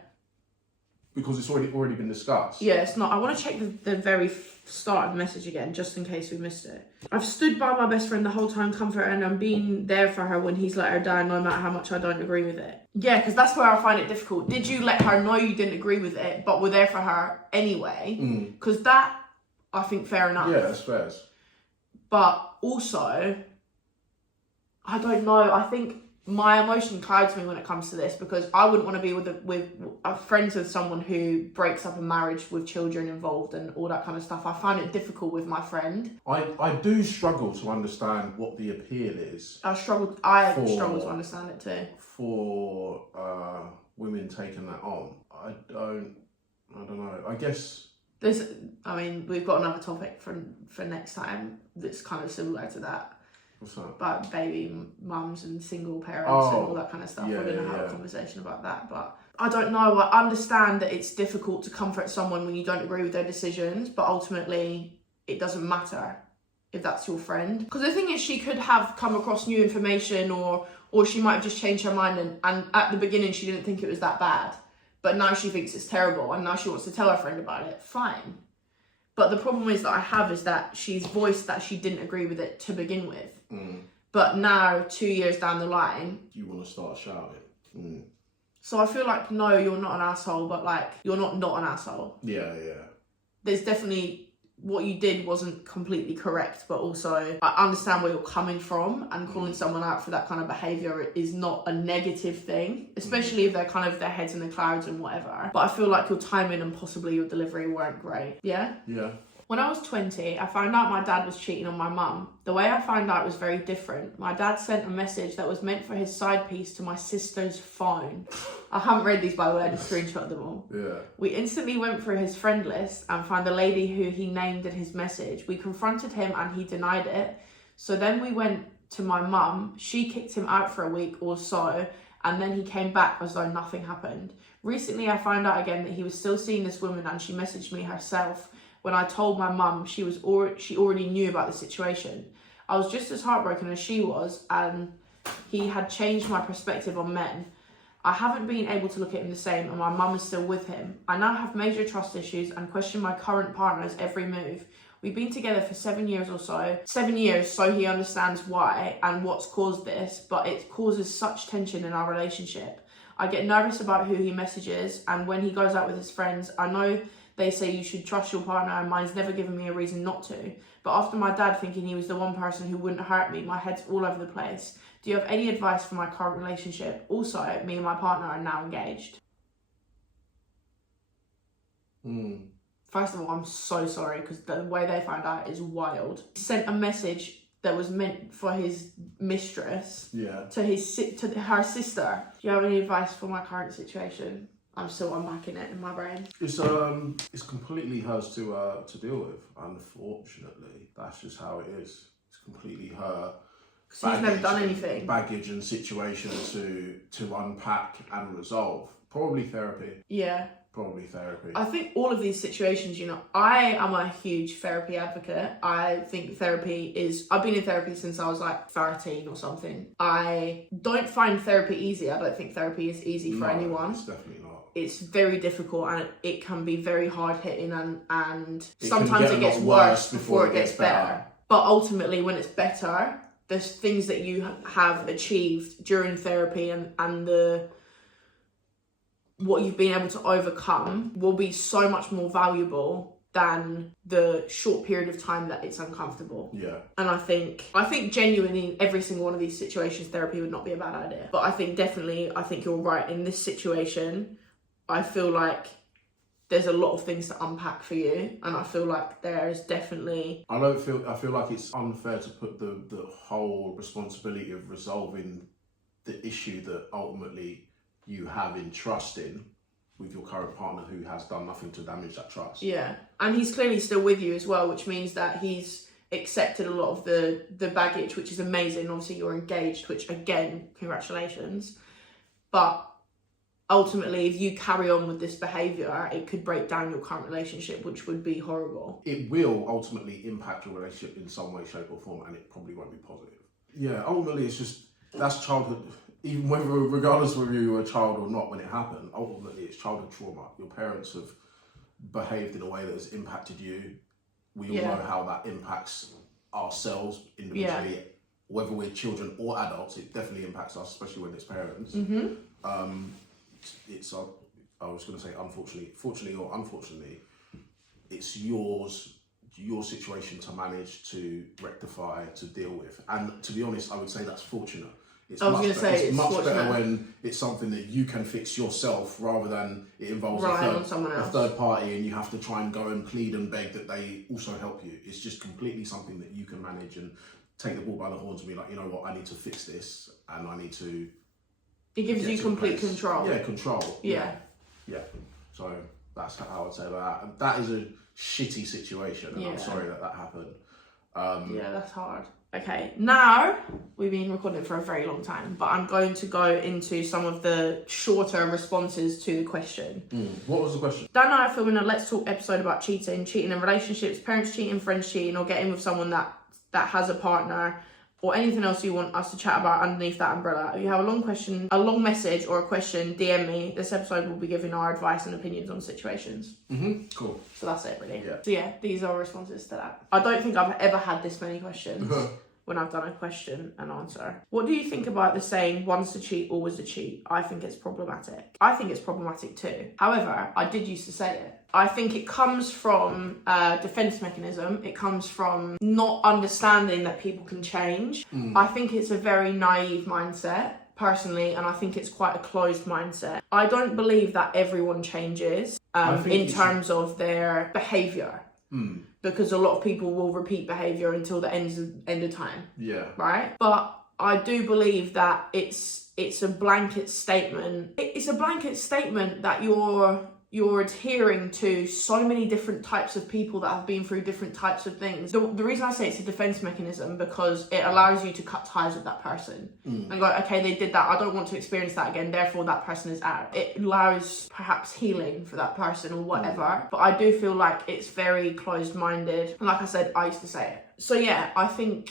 Because it's already been discussed. Yeah, it's not. I want to check the very start of the message again, just in case we missed it. I've stood by my best friend the whole time, comforting and been there for her when he's let her down, no matter how much I don't agree with it. Yeah, because that's where I find it difficult. Did you let her know you didn't agree with it, but were there for her anyway? Because that, I think, fair enough. Yeah, that's fair. But also, I don't know. I think my emotion clouds me when it comes to this because I wouldn't want to be with friends with someone who breaks up a marriage with children involved and all that kind of stuff. I find it difficult with my friend. I do struggle to understand what the appeal is. I struggle to understand it too. For women taking that on. I don't know. I guess... we've got another topic for next time that's kind of similar to that. What's that? About baby mums and single parents and all that kind of stuff. Yeah, I don't know, have a conversation about that, but I don't know. I understand that it's difficult to comfort someone when you don't agree with their decisions, but ultimately it doesn't matter if that's your friend. Because the thing is, she could have come across new information or she might have just changed her mind and at the beginning she didn't think it was that bad, but now she thinks it's terrible and now she wants to tell her friend about it. Fine. But the problem is that she's voiced that she didn't agree with it to begin with. But now, 2 years down the line... you want to start shouting. So I feel like, no, you're not an asshole, but like, you're not an asshole. Yeah. There's definitely... what you did wasn't completely correct, but also I understand where you're coming from, and calling someone out for that kind of behaviour is not a negative thing, especially if they're kind of their heads in the clouds and whatever. But I feel like your timing and possibly your delivery weren't great. Yeah? Yeah. When I was 20, I found out my dad was cheating on my mum. The way I found out was very different. My dad sent a message that was meant for his side piece to my sister's phone. I haven't read these, by the way, I just screenshot them all. Yeah. We instantly went through his friend list and found a lady who he named in his message. We confronted him and he denied it. So then we went to my mum. She kicked him out for a week or so, and then he came back as though nothing happened. Recently, I found out again that he was still seeing this woman, and she messaged me herself. When I told my mum, she already knew about the situation. I was just as heartbroken as she was, and he had changed my perspective on men. I haven't been able to look at him the same, and my mum is still with him. I now have major trust issues and question my current partner's every move. We've been together for 7 years or so. 7 years, so he understands why and what's caused this, but it causes such tension in our relationship. I get nervous about who he messages, and when he goes out with his friends, I know they say you should trust your partner, and mine's never given me a reason not to. But after my dad thinking he was the one person who wouldn't hurt me, my head's all over the place. Do you have any advice for my current relationship? Also, me and my partner are now engaged. First of all, I'm so sorry, because the way they found out is wild. He sent a message that was meant for his mistress to her sister. Do you have any advice for my current situation? I'm still unpacking it in my brain. It's completely hers to deal with. Unfortunately, that's just how it is. It's completely her. She's never done anything. Baggage and situation to unpack and resolve. Probably therapy. Yeah. Probably therapy. I think all of these situations, I am a huge therapy advocate. I think I've been in therapy since I was like 13 or something. I don't find therapy easy. I don't think therapy is easy for anyone. It's definitely not. It's very difficult, and it can be very hard hitting, and sometimes it gets worse before it gets better. But ultimately, when it's better, there's things that you have achieved during therapy and what you've been able to overcome will be so much more valuable than the short period of time that it's uncomfortable. Yeah. And I think genuinely in every single one of these situations, therapy would not be a bad idea. But I think you're right. In this situation, I feel like there's a lot of things to unpack for you, and I feel like there is definitely... I feel like it's unfair to put the whole responsibility of resolving the issue that ultimately you have in trusting with your current partner who has done nothing to damage that trust. Yeah, and he's clearly still with you as well, which means that he's accepted a lot of the baggage, which is amazing. Obviously, you're engaged, which again, congratulations. But ultimately, if you carry on with this behaviour, it could break down your current relationship, which would be horrible. It will ultimately impact your relationship in some way, shape or form, and it probably won't be positive. Yeah, ultimately it's just, that's childhood, even regardless of whether you were a child or not when it happened, ultimately it's childhood trauma. Your parents have behaved in a way that has impacted you. We all know how that impacts ourselves individually. Yeah. Whether we're children or adults, it definitely impacts us, especially when it's parents. Mm-hmm. I was going to say fortunately or unfortunately, it's your situation to manage, to rectify, to deal with. And to be honest, I would say that's fortunate. It's much better when it's something that you can fix yourself rather than it involves a third party and you have to try and go and plead and beg that they also help you. It's just completely something that you can manage and take the bull by the horns and be like, you know what, I need to fix this and I need to... It gives you complete control. Yeah, control. Yeah. Yeah. So that's how I would say about that. That is a shitty situation and I'm sorry that happened. Yeah, that's hard. Okay, now we've been recording for a very long time, but I'm going to go into some of the shorter responses to the question. What was the question? Dan and I are filming a Let's Talk episode about cheating in relationships, parents cheating, friends cheating, or getting with someone that has a partner, or anything else you want us to chat about underneath that umbrella. If you have a long message or a question, DM me. This episode will be giving our advice and opinions on situations. Cool. So that's it, really. Yeah. So yeah, these are responses to that. I don't think I've ever had this many questions when I've done a question and answer. What do you think about the saying, once to cheat, always to cheat? I think it's problematic. I think it's problematic too. However, I did used to say it. I think it comes from a defense mechanism. It comes from not understanding that people can change. I think it's a very naive mindset, personally, and I think it's quite a closed mindset. I don't believe that everyone changes in terms of their behaviour. Because a lot of people will repeat behaviour until the end of time. Yeah. Right? But I do believe that it's a blanket statement. It's a blanket statement that you're adhering to so many different types of people that have been through different types of things. The reason I say it's a defense mechanism because it allows you to cut ties with that person and go, okay, they did that, I don't want to experience that again, therefore that person is out. It allows perhaps healing for that person or whatever, but I do feel like it's very closed-minded. And like I said, I used to say it. So yeah, I think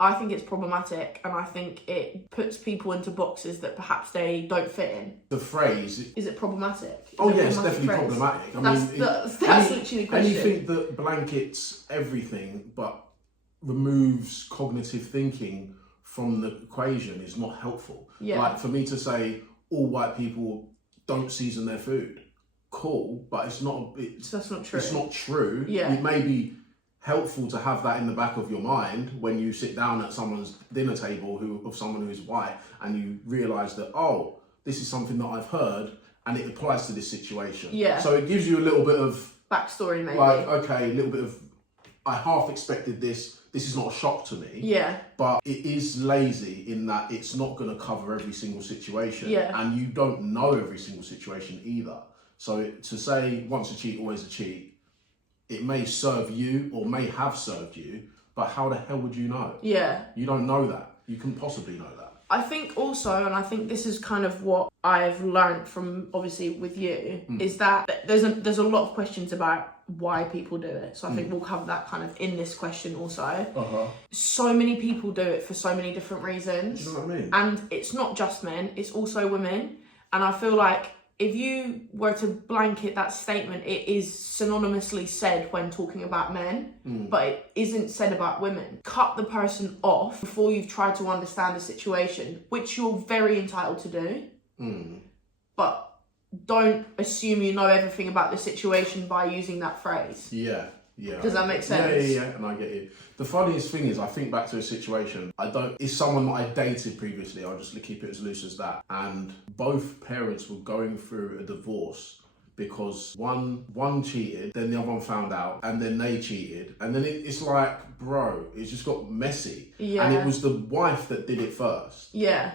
it's problematic, and I think it puts people into boxes that perhaps they don't fit in. The phrase... Is it problematic? It's definitely problematic. That's literally the question. Anything that blankets everything but removes cognitive thinking from the equation is not helpful. Yeah. Like, for me to say, all white people don't season their food, cool, but that's not true. It's not true. Yeah. It may be helpful to have that in the back of your mind when you sit down at someone's dinner table of someone who's white and you realise that, oh, this is something that I've heard and it applies to this situation. Yeah. So it gives you a little bit of backstory, maybe. Like, okay, a little bit of, I half expected this. This is not a shock to me. Yeah. But it is lazy in that it's not going to cover every single situation. Yeah. And you don't know every single situation either. So to say once a cheat, always a cheat, it may serve you or may have served you, but how the hell would you know? Yeah. You don't know that. You couldn't possibly know that. I think also, and I think this is kind of what I've learned from obviously with you, is that there's a lot of questions about why people do it. So I think we'll cover that kind of in this question also. So many people do it for so many different reasons. Do you know what I mean? And it's not just men, it's also women. And I feel like if you were to blanket that statement, it is synonymously said when talking about men, but it isn't said about women. Cut the person off before you've tried to understand the situation, which you're very entitled to do. But don't assume you know everything about the situation by using that phrase. Yeah. Does that make sense? Yeah, and I get you. The funniest thing is, I think back to a situation, it's someone that I dated previously, I'll just keep it as loose as that, and both parents were going through a divorce because one cheated, then the other one found out, and then they cheated, and then it's like, bro, it's just got messy. Yeah. And it was the wife that did it first. Yeah.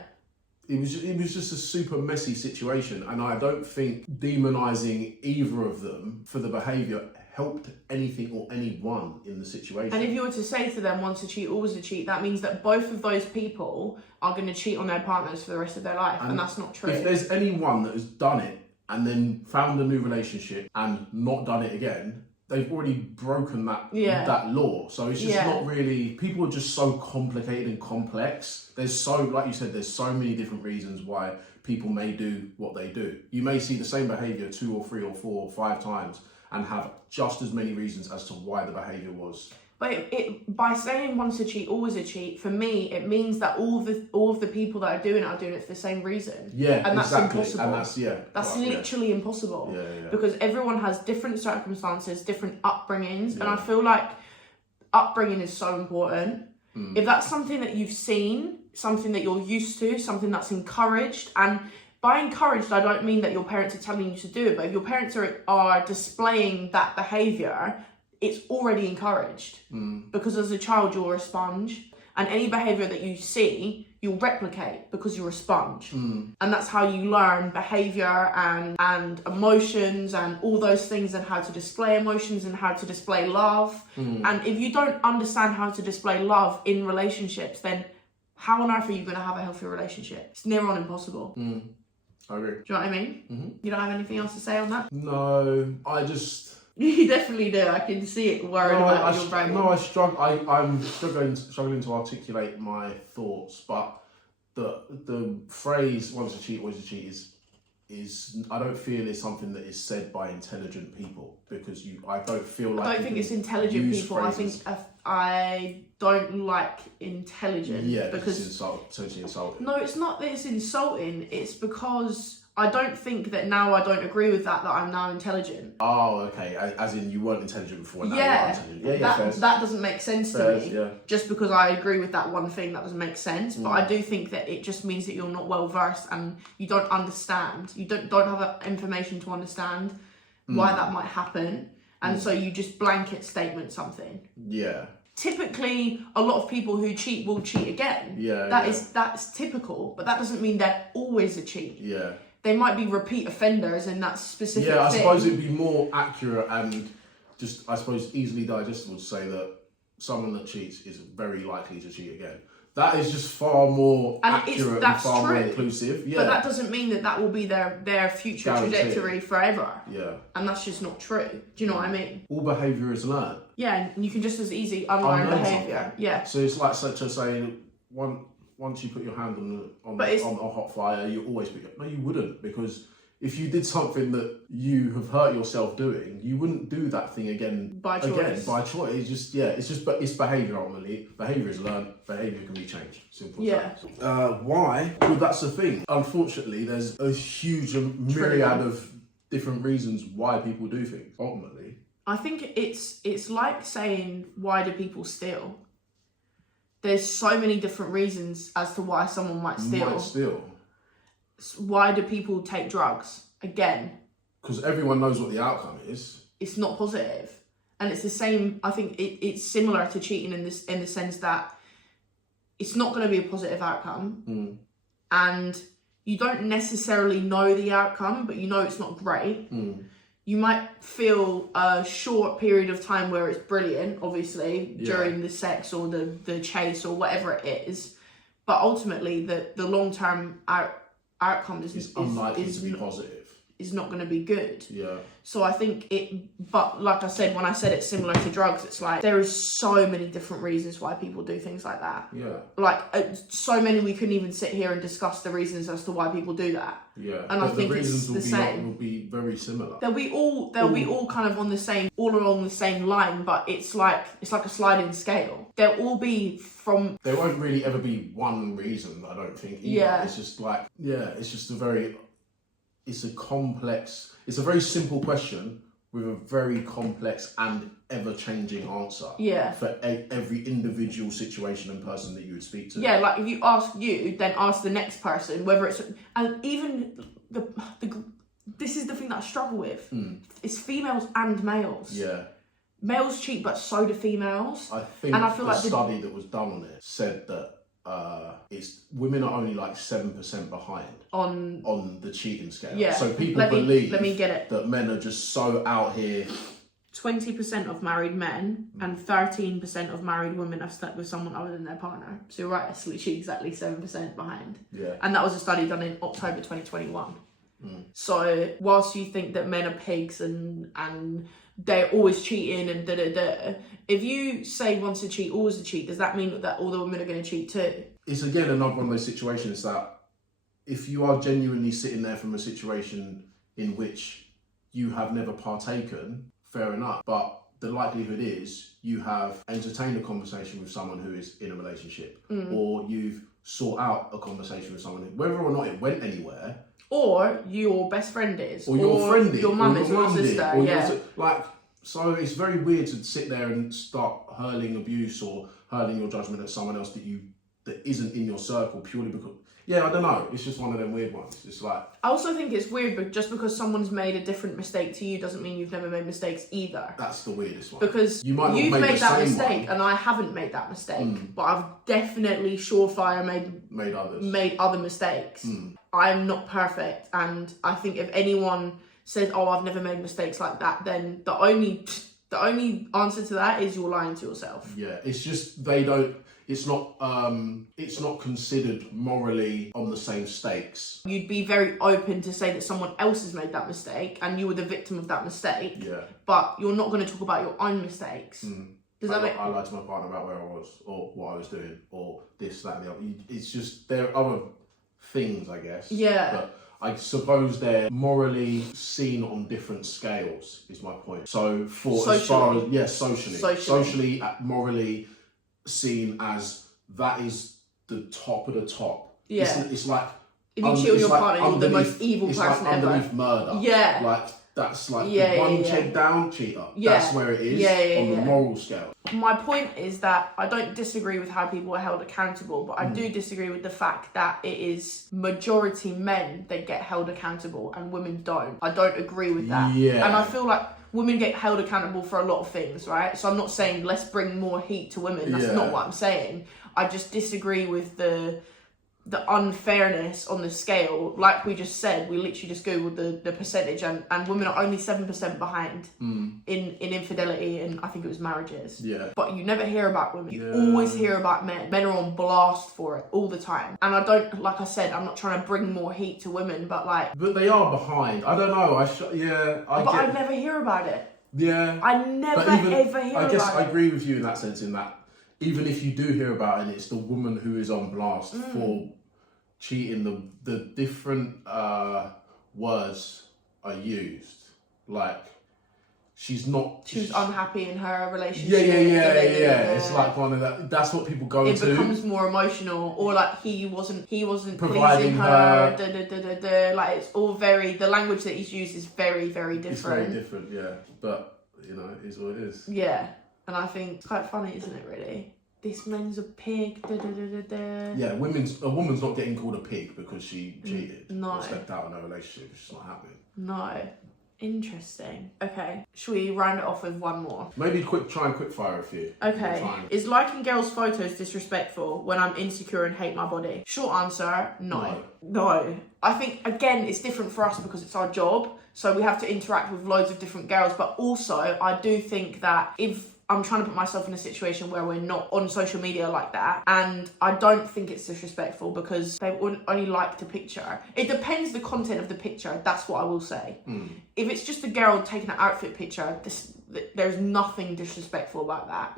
It was just a super messy situation, and I don't think demonising either of them for the behaviour helped anything or anyone in the situation. And if you were to say to them, once a cheat, always a cheat, that means that both of those people are going to cheat on their partners for the rest of their life, and that's not true. If there's anyone that has done it and then found a new relationship and not done it again, they've already broken that law. So it's just not really, people are just so complicated and complex. There's so, like you said, there's so many different reasons why people may do what they do. You may see the same behaviour 2 or 3 or 4 or 5 times and have just as many reasons as to why the behaviour was. But by saying once a cheat, always a cheat, for me, it means that all of the people that are doing it for the same reason. Yeah, and that's exactly. impossible. And that's literally impossible. Yeah. Because everyone has different circumstances, different upbringings, and I feel like upbringing is so important. If that's something that you've seen, something that you're used to, something that's encouraged, and by encouraged, I don't mean that your parents are telling you to do it, but if your parents are displaying that behaviour, it's already encouraged. Because as a child, you're a sponge, and any behaviour that you see, you'll replicate because you're a sponge. And that's how you learn behaviour and emotions and all those things, and how to display emotions and how to display love. And if you don't understand how to display love in relationships, then how on earth are you going to have a healthy relationship? It's near on impossible. I agree. Do you know what I mean? You don't have anything else to say on that? No, I just... You definitely do. I can see it worried about your brain. No, I'm struggling to articulate my thoughts, but the phrase "once a cheat, always a cheat" is I don't feel is something that is said by intelligent people, because I don't feel like I don't think it's intelligent people. Phrases. I don't like intelligent. Yeah, because it's totally insulting. No, it's not that it's insulting. It's because I don't think that now I don't agree with that I'm now intelligent. Oh, okay. As in you weren't intelligent before, now you're intelligent. That doesn't make sense to me. Yeah. Just because I agree with that one thing, that doesn't make sense. But I do think that it just means that you're not well versed and you don't understand. You don't have information to understand why that might happen. And so you just blanket statement something. Yeah. Typically, a lot of people who cheat will cheat again. That's typical, but that doesn't mean they're always a cheat. Yeah. They might be repeat offenders in that specific thing. Yeah, I suppose it'd be more accurate and just, I suppose, easily digestible to say that someone that cheats is very likely to cheat again. That is just far more accurate and far more inclusive. Yeah. But that doesn't mean that will be their future trajectory forever. Yeah. And that's just not true. Do you know what I mean? All behaviour is learned. Yeah, and you can just as easy unlearn behaviour. Yeah. So it's like such as saying, once you put your hand on a hot fire, you always put your... No, you wouldn't, because if you did something that you have hurt yourself doing, you wouldn't do that thing again by choice. It's behaviour ultimately. Behaviour is learned. Behaviour can be changed. Simple as that. Why? Well, that's the thing. Unfortunately, there's a huge myriad of different reasons why people do things. Ultimately, I think it's like saying, why do people steal? There's so many different reasons as to why someone might steal. Why do people take drugs? Again, because everyone knows what the outcome is. It's not positive, and it's the same. I think it's similar to cheating in the sense that it's not going to be a positive outcome, and you don't necessarily know the outcome, but you know it's not great. You might feel a short period of time where it's brilliant, obviously, during the sex or the chase or whatever it is, but ultimately the long-term outcome is unlikely to be positive. is not going to be good. Yeah. So I think but like I said, when I said it's similar to drugs, it's like there is so many different reasons why people do things like that. Yeah. Like so many we couldn't even sit here and discuss the reasons as to why people do that. Yeah. And but I think the reasons it's the same. will be very similar. They'll be all kind of on the same, all along the same line, but it's like a sliding scale. They'll all be from. There won't really ever be one reason, I don't think. Either. Yeah. It's just like, it's just it's a complex, it's a very simple question with a very complex and ever-changing answer. Yeah. For every individual situation and person that you would speak to. Yeah, like if you ask you, then ask the next person, whether it's, and even this is the thing that I struggle with. It's females and males. Yeah. Males cheat, but so do females. I think and I feel the like study that was done on it said that women are only like 7% behind on the cheating scale. Yeah. So people believe let me get it. that men are just so out here. 20% of married men and 13% of married women have slept with someone other than their partner. So you're right, it's literally exactly 7% behind. Yeah. And that was a study done in October 2021. So whilst you think that men are pigs and they're always cheating and if you say once a cheat, always a cheat, does that mean that all the women are going to cheat too? It's again another one of those situations that if you are genuinely sitting there from a situation in which you have never partaken, fair enough. But the likelihood is you have entertained a conversation with someone who is in a relationship, or you've sought out a conversation with someone, whether or not it went anywhere. Or your best friend is. Or your friend is. Your mum is, or your sister, yeah. So it's very weird to sit there and start hurling abuse or hurling your judgment at someone else that isn't in your circle purely because, I don't know. It's just one of them weird ones. It's like... I also think it's weird, but just because someone's made a different mistake to you doesn't mean you've never made mistakes either. That's the weirdest one. Because you've made that mistake and I haven't made that mistake. But I've definitely surefire made other mistakes. I'm not perfect, and I think if anyone says, "Oh, I've never made mistakes like that," then the only answer to that is you're lying to yourself. Yeah, it's just it's not considered morally on the same stakes. You'd be very open to say that someone else has made that mistake and you were the victim of that mistake. Yeah. But you're not going to talk about your own mistakes. I lied to my partner about where I was or what I was doing or this, that, and the other. It's just there are other things, I guess. Yeah. But I suppose they're morally seen on different scales, is my point. So socially, morally seen as that is the top of the top. Yeah. It's like if you cheat on your partner, you're the most evil person ever. Underneath murder. Yeah. Like that's like one check down, cheater. Yeah. That's where it is on the moral scale. My point is that I don't disagree with how people are held accountable, but I do disagree with the fact that it is majority men that get held accountable and women don't. I don't agree with that. Yeah. And I feel like women get held accountable for a lot of things, right? So I'm not saying let's bring more heat to women. That's not what I'm saying. I just disagree with the unfairness on the scale. Like we just said, we literally just googled the percentage and women are only 7% behind in infidelity and I think it was marriages. Yeah. But you never hear about women. You always hear about men. Men are on blast for it all the time. And I don't, like I said, I'm not trying to bring more heat to women, but they are behind. I don't know. I never hear about it. Yeah. I never ever hear about it. I guess I agree with you in that sense, in that even if you do hear about it, it's the woman who is on blast for cheating. The different words are used. Like, she was unhappy in her relationship. Yeah. It's like one of that. That's what people go to. It becomes more emotional, or like he wasn't providing pleasing her. Like it's all the language that he's used is very, very different. It's very different, yeah. But it is what it is. Yeah. And I think it's quite funny, isn't it, really? This man's a pig, Yeah, a woman's not getting called a pig because she cheated. No. Or stepped out in a relationship. It's just not happening. No. Interesting. Okay. Should we round it off with one more? Maybe try and quick fire a few. Okay. Is liking girls' photos disrespectful when I'm insecure and hate my body? Short answer, no. I think, again, it's different for us because it's our job. So we have to interact with loads of different girls. But also, I do think that if I'm trying to put myself in a situation where we're not on social media like that, and I don't think it's disrespectful because they only liked a picture. It depends the content of the picture, that's what I will say. If it's just a girl taking an outfit picture, there's nothing disrespectful about that.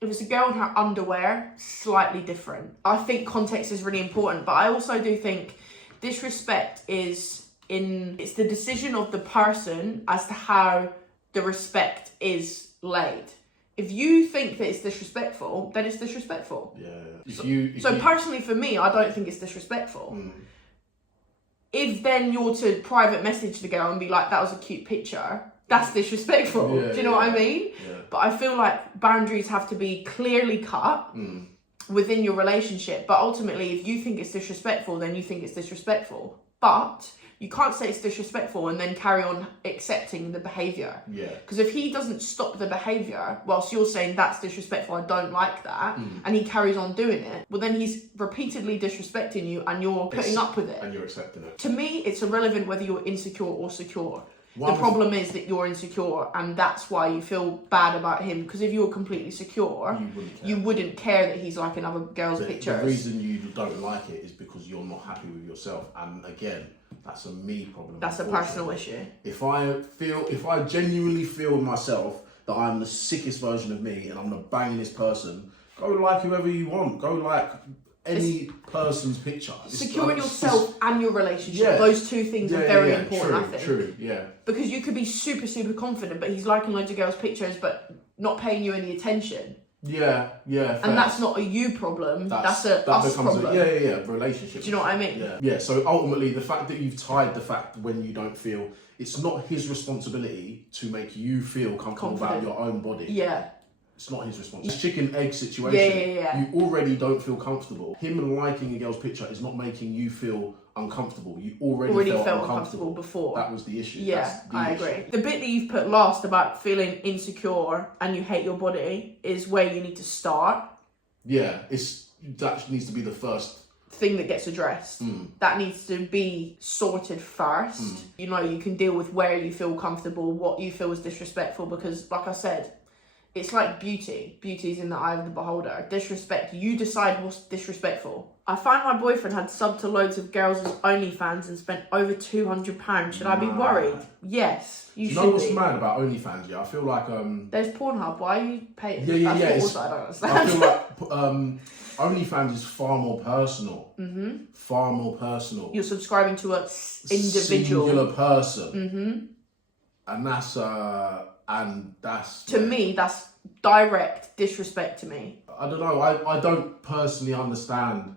If it's a girl in her underwear, slightly different. I think context is really important, but I also do think disrespect it's the decision of the person as to how the respect is laid. If you think that it's disrespectful, then it's disrespectful. Yeah. Personally for me, I don't think it's disrespectful. If then you're to private message the girl and be like, that was a cute picture, that's disrespectful. Do you know what I mean? Yeah. But I feel like boundaries have to be clearly cut within your relationship. But ultimately, if you think it's disrespectful, then you think it's disrespectful. But you can't say it's disrespectful and then carry on accepting the behaviour. Yeah. Because if he doesn't stop the behaviour, whilst you're saying that's disrespectful, I don't like that, and he carries on doing it, well then he's repeatedly disrespecting you and you're putting up with it. And you're accepting it. To me, it's irrelevant whether you're insecure or secure. The problem is that you're insecure and that's why you feel bad about him, because if you were completely secure, you wouldn't care that he's like another girl's pictures. The reason you don't like it is because you're not happy with yourself, and again, that's a me problem. That's a personal issue. If I genuinely feel in myself that I'm the sickest version of me and I'm the bangingest person, go like whoever you want. Go like any person's picture. Securing yourself and your relationship, those two things are very important, I think. True, yeah. Because you could be super, super confident, but he's liking loads of girls' pictures, but not paying you any attention. Yeah. And that's not a you problem, that's a us problem. Relationship. Do you know what I mean? Yeah, so ultimately, the fact that you've tied the fact when you don't feel, it's not his responsibility to make you feel comfortable about your own body. Yeah. It's not his responsibility. It's chicken egg situation. Yeah. You already don't feel comfortable. Him liking a girl's picture is not making you feel uncomfortable. You already felt uncomfortable before. That was the issue. Yeah, I agree. The bit that you've put last about feeling insecure and you hate your body is where you need to start. Yeah, that needs to be the first thing that gets addressed. That needs to be sorted first. You know, you can deal with where you feel comfortable, what you feel is disrespectful, because like I said, it's like beauty. Beauty's in the eye of the beholder. Disrespect, you decide what's disrespectful. I found my boyfriend had subbed to loads of girls' OnlyFans and spent over £200. Should I be worried? Yes, you should be. You know what's mad about OnlyFans? Yeah, I feel like there's Pornhub. Why are you paying? Yeah. I don't understand. I feel like OnlyFans is far more personal. Far more personal. You're subscribing to an individual, singular person. And that's to me, that's direct disrespect to me. I don't know. I don't personally understand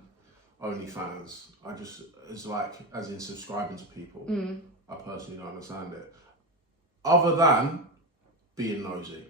OnlyFans. It's like, as in subscribing to people. I personally don't understand it. Other than being nosy.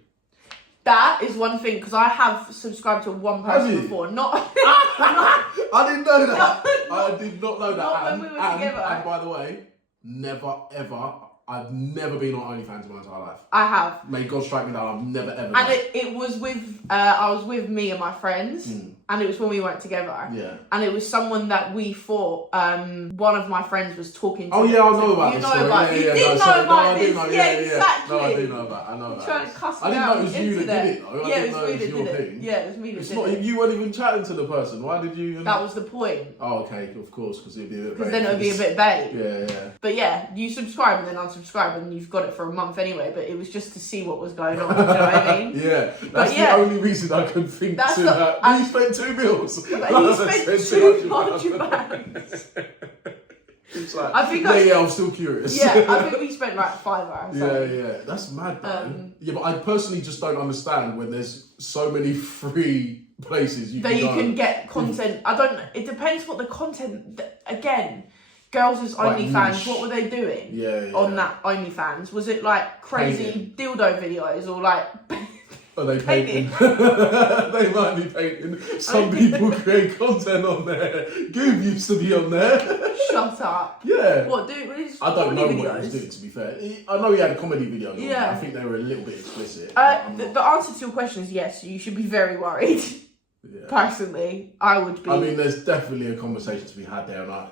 That is one thing, because I have subscribed to one person before. Not. I didn't know that. I did not know that. Not when we were together. And by the way, never ever. I've never been on OnlyFans in my entire life. I have. May God strike me down. I've never ever. And it was with I was with me and my friends, and it was when we weren't together. Yeah. And it was someone that we thought one of my friends was talking to. Oh yeah, I know about this. You know about. You did know about this. Yeah, exactly. No, I do know about. I know about. Trying to cuss I didn't know it was you that did it though. Yeah, it was me that did it. Yeah, it was me that did it. You weren't even chatting to the person. Why did you? That was the point. Oh, okay, of course, because it'd be a bit. Because then it would be a bit vague. Yeah. But yeah, you subscribe and then unsubscribe, and you've got it for a month anyway. But it was just to see what was going on. Do you know what I mean? Yeah, that's the only reason I can think to that. You spent 2 meals. But he spent £200. It's like, I think I'm still curious. Yeah, I think we spent like £5. Yeah, that's mad though. Yeah, but I personally just don't understand when there's so many free places you can get content. I don't know. It depends what the content. Again, girls' OnlyFans. What were they doing? On that OnlyFans? Was it like crazy dildo videos or like? Are they painting? They might be painting. Some people create content on there. Goob used to be on there. Shut up. Yeah. What, dude? I don't know what he was doing, to be fair. I know he had a comedy video. Yeah. I think they were a little bit explicit. The answer to your question is yes, you should be very worried. Yeah. Personally, I would be. I mean, there's definitely a conversation to be had there. And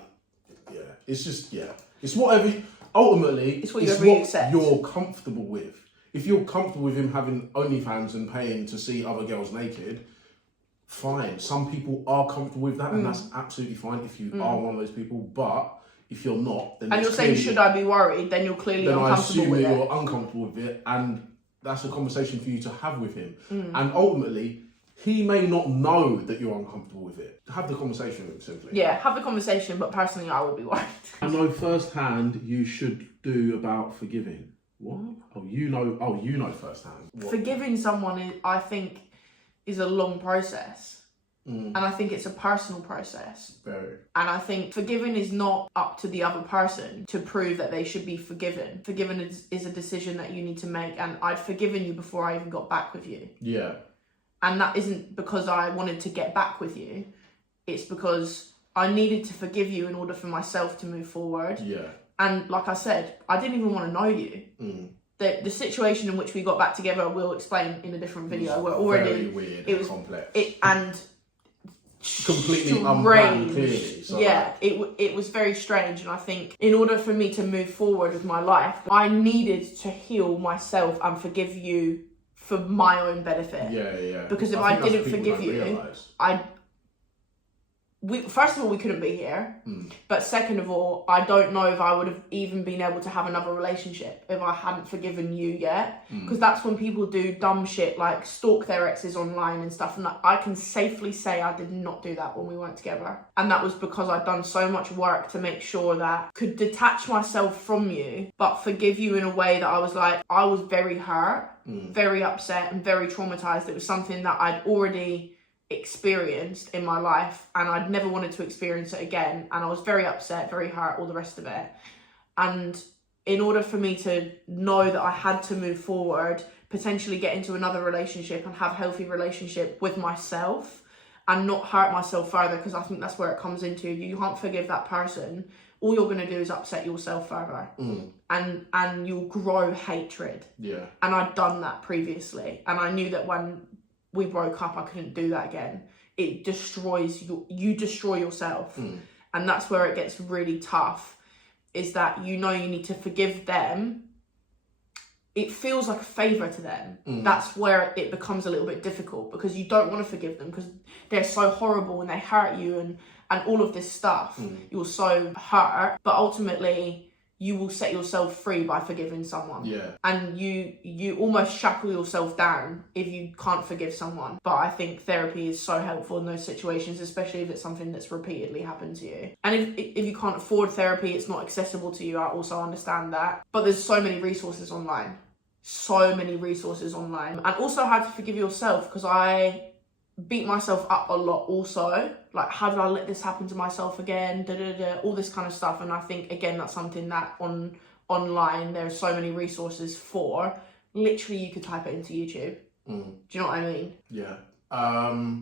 it's just, it's whatever. Ultimately, it's what you're comfortable with. If you're comfortable with him having OnlyFans and paying to see other girls naked, fine. Some people are comfortable with that, and that's absolutely fine if you are one of those people. But if you're not, then and you're saying, should I be worried? Then you're clearly uncomfortable with it. Then I assume that you're uncomfortable with it, and that's a conversation for you to have with him. And ultimately, he may not know that you're uncomfortable with it. Have the conversation with him simply. Yeah, have the conversation, but personally, I would be worried. I know firsthand you should do about forgiving. What? You know firsthand. What? Forgiving someone, I think, is a long process. And I think it's a personal process. Very. And I think forgiving is not up to the other person to prove that they should be forgiven. Forgiving is a decision that you need to make. And I'd forgiven you before I even got back with you. Yeah. And that isn't because I wanted to get back with you. It's because I needed to forgive you in order for myself to move forward. Yeah. And like I said, I didn't even want to know you. The situation in which we got back together, we'll explain in a different video. We're already very weird. It was complex. And completely unplanned, clearly. So yeah, it was very strange, and I think in order for me to move forward with my life, I needed to heal myself and forgive you for my own benefit. Yeah. Because if I didn't forgive you, first of all, we couldn't be here. But second of all, I don't know if I would have even been able to have another relationship if I hadn't forgiven you yet. Because that's when people do dumb shit like stalk their exes online and stuff. And I can safely say I did not do that when we weren't together. And that was because I'd done so much work to make sure that I could detach myself from you, but forgive you in a way that I was like, I was very hurt, very upset and very traumatized. It was something that I'd already experienced in my life and I'd never wanted to experience it again, and I was very upset, very hurt, all the rest of it. And in order for me to know that I had to move forward, potentially get into another relationship and have a healthy relationship with myself and not hurt myself further, because I think that's where it comes into. If you can't forgive that person, all you're going to do is upset yourself further, and you'll grow hatred. Yeah. And I'd done that previously, and I knew that when we broke up, I couldn't do that again. It destroys you destroy yourself. And that's where it gets really tough, is that you need to forgive them. It feels like a favour to them. That's where it becomes a little bit difficult, because you don't want to forgive them because they're so horrible and they hurt you and all of this stuff. You're so hurt, but ultimately you will set yourself free by forgiving someone. Yeah. And you almost shackle yourself down if you can't forgive someone. But I think therapy is so helpful in those situations, especially if it's something that's repeatedly happened to you. And if you can't afford therapy, it's not accessible to you, I also understand that. But there's so many resources online. And also how to forgive yourself, because I beat myself up a lot also. Like, how did I let this happen to myself again? All this kind of stuff. And I think, again, that's something that online there are so many resources for. Literally, you could type it into YouTube. Do you know what I mean? Yeah.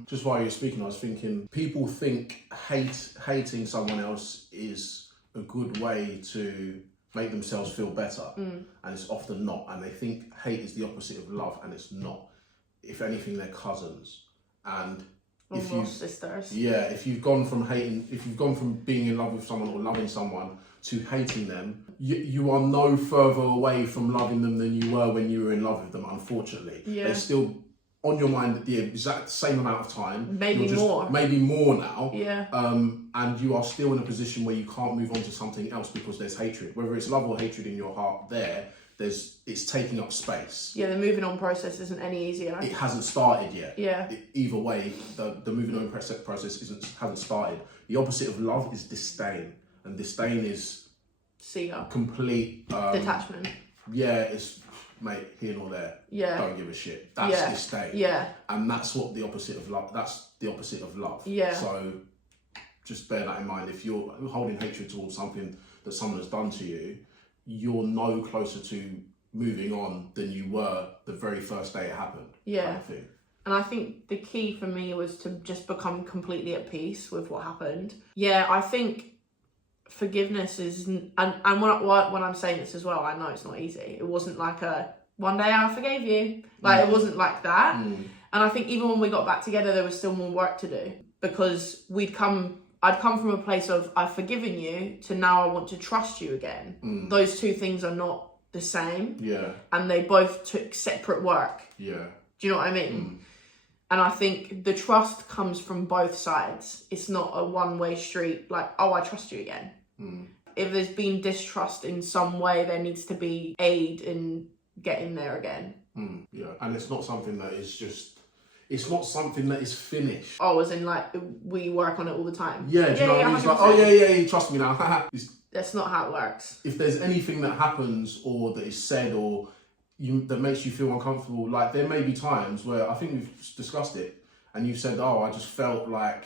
Just while you're speaking, I was thinking, people think hating someone else is a good way to make themselves feel better. And it's often not. And they think hate is the opposite of love, and it's not. If anything, they're cousins. And if you sisters. Yeah, if you've gone from being in love with someone or loving someone to hating them, you are no further away from loving them than you were when you were in love with them, unfortunately. Yeah. They're still on your mind at the exact same amount of time. Maybe more now. Yeah. And you are still in a position where you can't move on to something else because there's hatred. Whether it's love or hatred in your heart, it's taking up space. Yeah, the moving on process isn't any easier. It hasn't started yet. Yeah. Either way, the moving on process hasn't started. The opposite of love is disdain, and disdain is complete detachment. Yeah, it's mate here nor there. Yeah. Don't give a shit. That's disdain. Yeah. And that's what the opposite of love. That's the opposite of love. Yeah. So just bear that in mind. If you're holding hatred towards something that someone has done to you, you're no closer to moving on than you were the very first day it happened. Yeah. Kind of thing. And I think the key for me was to just become completely at peace with what happened. Yeah, I think forgiveness is, and when I'm saying this as well, I know it's not easy. It wasn't like one day I forgave you. Like, it wasn't like that. And I think even when we got back together, there was still more work to do, because I'd come from a place of I've forgiven you to now I want to trust you again. Those two things are not the same. Yeah. And they both took separate work. Yeah. Do you know what I mean? And I think the trust comes from both sides. It's not a one-way street, like, oh, I trust you again. If there's been distrust in some way, there needs to be aid in getting there again. Yeah, and it's not something that is just, it's not something that is finished. Oh, as in, like, we work on it all the time. Yeah, do you know what I mean? It's like, oh, yeah, trust me now. That's not how it works. If there's anything that happens or that is said or that makes you feel uncomfortable, like there may be times where I think we've discussed it and you've said, oh, I just felt like,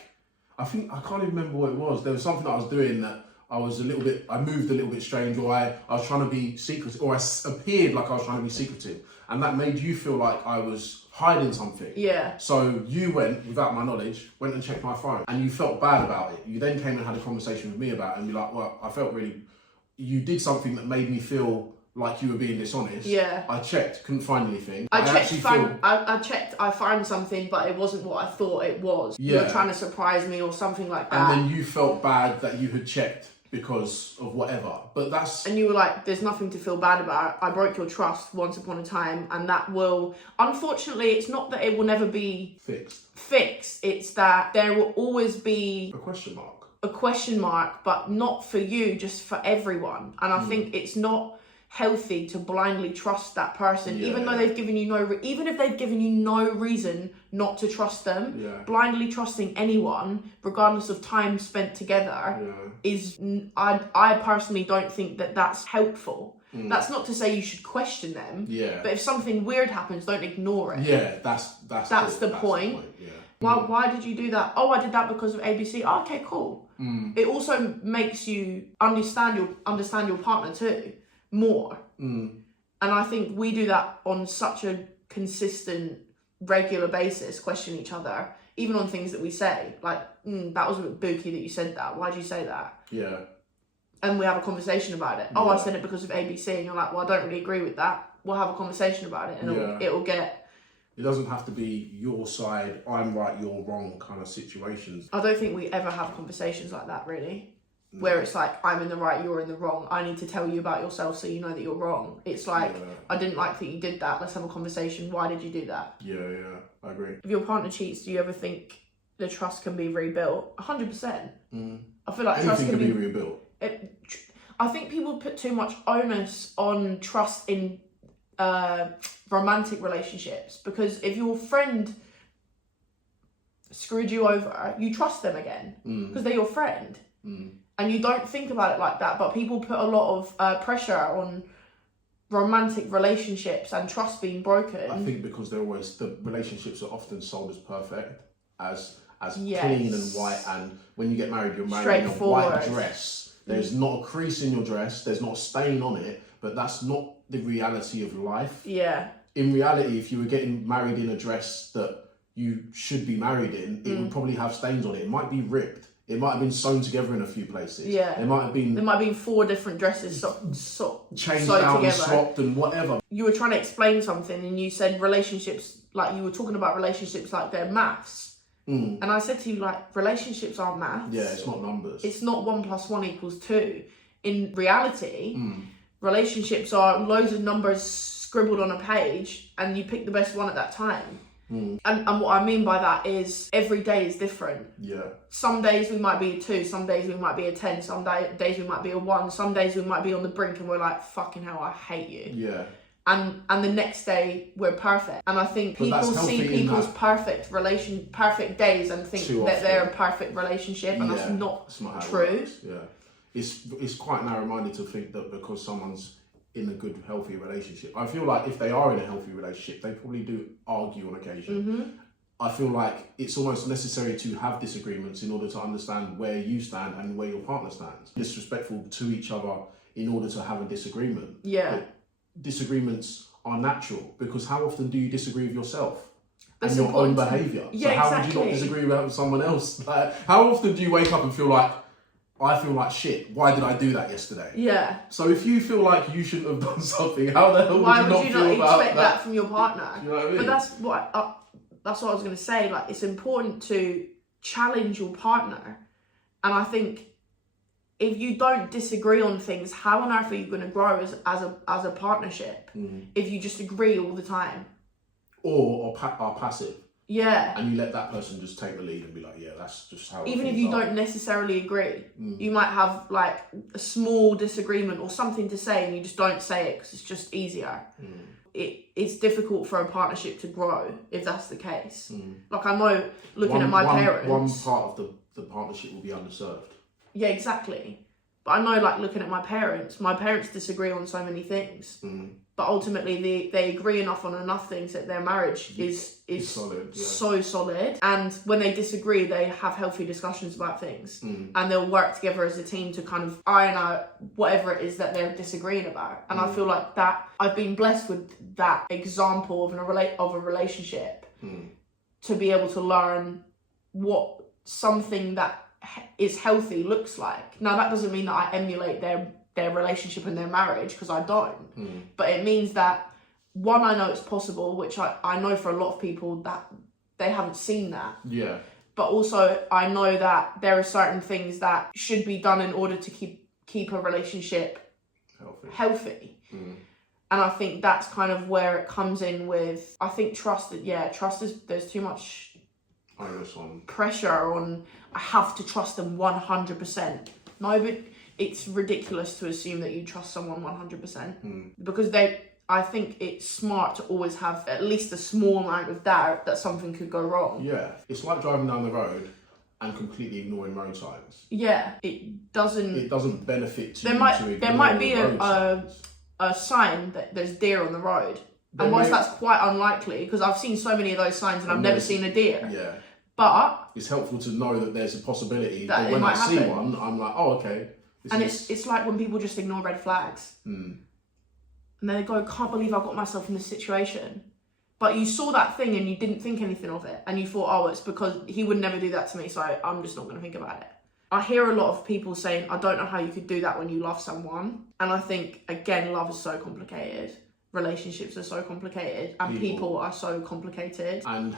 I can't even remember what it was. There was something that I was doing that I moved a little bit strange, or I was trying to be secretive, or I appeared like I was trying to be secretive. And that made you feel like I was hiding something. Yeah. So you went, without my knowledge, went and checked my phone and you felt bad about it. You then came and had a conversation with me about it and you're like, well, I felt really, you did something that made me feel like you were being dishonest. Yeah. I checked, couldn't find anything. I checked, I found something, but it wasn't what I thought it was. Yeah. You were trying to surprise me or something like that. And then you felt bad that you had checked because of whatever. But that's... And you were like, there's nothing to feel bad about. I broke your trust once upon a time, and that will... Unfortunately, it's not that it will never be... Fixed. It's that there will always be... A question mark, but not for you, just for everyone. And I think it's not healthy to blindly trust that person, even though they've given you even if they've given you no reason not to trust them. Blindly trusting anyone, regardless of time spent together, is I personally don't think that that's helpful. That's not to say you should question them. But if something weird happens, don't ignore it. That's the point. Why did you do that? Oh, I did that because of ABC. Oh, okay, cool. It also makes you understand your partner too more. And I think we do that on such a consistent, regular basis, question each other, even on things that we say. Like, that was a bit booky that you said that. Why'd you say that? Yeah. And we have a conversation about it. Oh, I said it because of ABC. And you're like, well, I don't really agree with that. We'll have a conversation about it, and it'll get... It doesn't have to be your side, I'm right, you're wrong kind of situations. I don't think we ever have conversations like that, really. Where it's like, I'm in the right, you're in the wrong. I need to tell you about yourself so you know that you're wrong. It's like, I didn't like that you did that. Let's have a conversation. Why did you do that? Yeah, I agree. If your partner cheats, do you ever think the trust can be rebuilt? 100%. I feel like trust can be rebuilt. I think people put too much onus on trust in romantic relationships, because if your friend screwed you over, you trust them again because they're your friend. And you don't think about it like that, but people put a lot of pressure on romantic relationships and trust being broken. I think because the relationships are often sold as perfect, as clean and white, and when you get married, you're married in a white dress. There's not a crease in your dress, there's not a stain on it, but that's not the reality of life. Yeah. In reality, if you were getting married in a dress that you should be married in, it would probably have stains on it. It might be ripped. It might have been sewn together in a few places. Yeah. There might have been 4 different dresses chained down, together, swapped and whatever. You were trying to explain something and you said relationships, like you were talking about relationships like they're maths. And I said to you, like, relationships aren't maths. Yeah, it's not numbers. It's not 1 + 1 = 2. In reality, relationships are loads of numbers scribbled on a page and you pick the best one at that time. And what I mean by that is every day is different. Yeah. Some days we might be a 2, some days we might be a 10, some days we might be a 1, some days we might be on the brink and we're like, fucking hell, I hate you. Yeah. And the next day we're perfect. And I think people see people's perfect days and think that they're a perfect relationship, and that's not true. Yeah. It's quite narrow-minded to think that because someone's in a good, healthy relationship. I feel like if they are in a healthy relationship, they probably do argue on occasion. I feel like it's almost necessary to have disagreements in order to understand where you stand and where your partner stands. Disrespectful to each other in order to have a disagreement. Yeah. But disagreements are natural, because how often do you disagree with yourself? That's and your own behaviour? Yeah, so how would you not disagree with someone else? Like, how often do you wake up and feel like, I feel like shit, why did I do that yesterday? Yeah. So if you feel like you shouldn't have done something, how the hell why would you not expect that from your partner? You know what I mean? But that's what I was going to say. Like, it's important to challenge your partner. And I think if you don't disagree on things, how on earth are you going to grow as a partnership if you just agree all the time? Or are passive. Yeah. And you let that person just take the lead and be like, yeah, that's just how. Even if you don't necessarily agree, you might have like a small disagreement or something to say, and you just don't say it because it's just easier. It's difficult for a partnership to grow if that's the case. Like, I know looking at my parents, one part of the partnership will be underserved. Yeah, exactly. But I know, like, looking at my parents disagree on so many things. But ultimately, they agree enough on enough things that their marriage is solid, so solid. And when they disagree, they have healthy discussions about things. And they'll work together as a team to kind of iron out whatever it is that they're disagreeing about. And I feel like that I've been blessed with that example of a relationship to be able to learn what something that is healthy looks like. Now, that doesn't mean that I emulate their relationship and their marriage, because I don't. But it means that, one, I know it's possible, which I know for a lot of people that they haven't seen that. Yeah. But also, I know that there are certain things that should be done in order to keep a relationship healthy. And I think that's kind of where it comes in with, I think trust is, there's too much pressure on, I have to trust them 100%. No, but it's ridiculous to assume that you trust someone 100%. Because I think it's smart to always have at least a small amount of doubt that something could go wrong. Yeah, it's like driving down the road and completely ignoring road signs. Yeah, it doesn't benefit you. There might be a sign that there's deer on the road. And whilst that's quite unlikely, because I've seen so many of those signs and I've never seen a deer. Yeah. But it's helpful to know that there's a possibility that when I see one, I'm like, oh, okay. It's like when people just ignore red flags. And they go, can't believe I got myself in this situation. But you saw that thing and you didn't think anything of it. And you thought, oh, it's because he would never do that to me, so I'm just not going to think about it. I hear a lot of people saying, I don't know how you could do that when you love someone. And I think, again, love is so complicated. Relationships are so complicated. And people are so complicated. And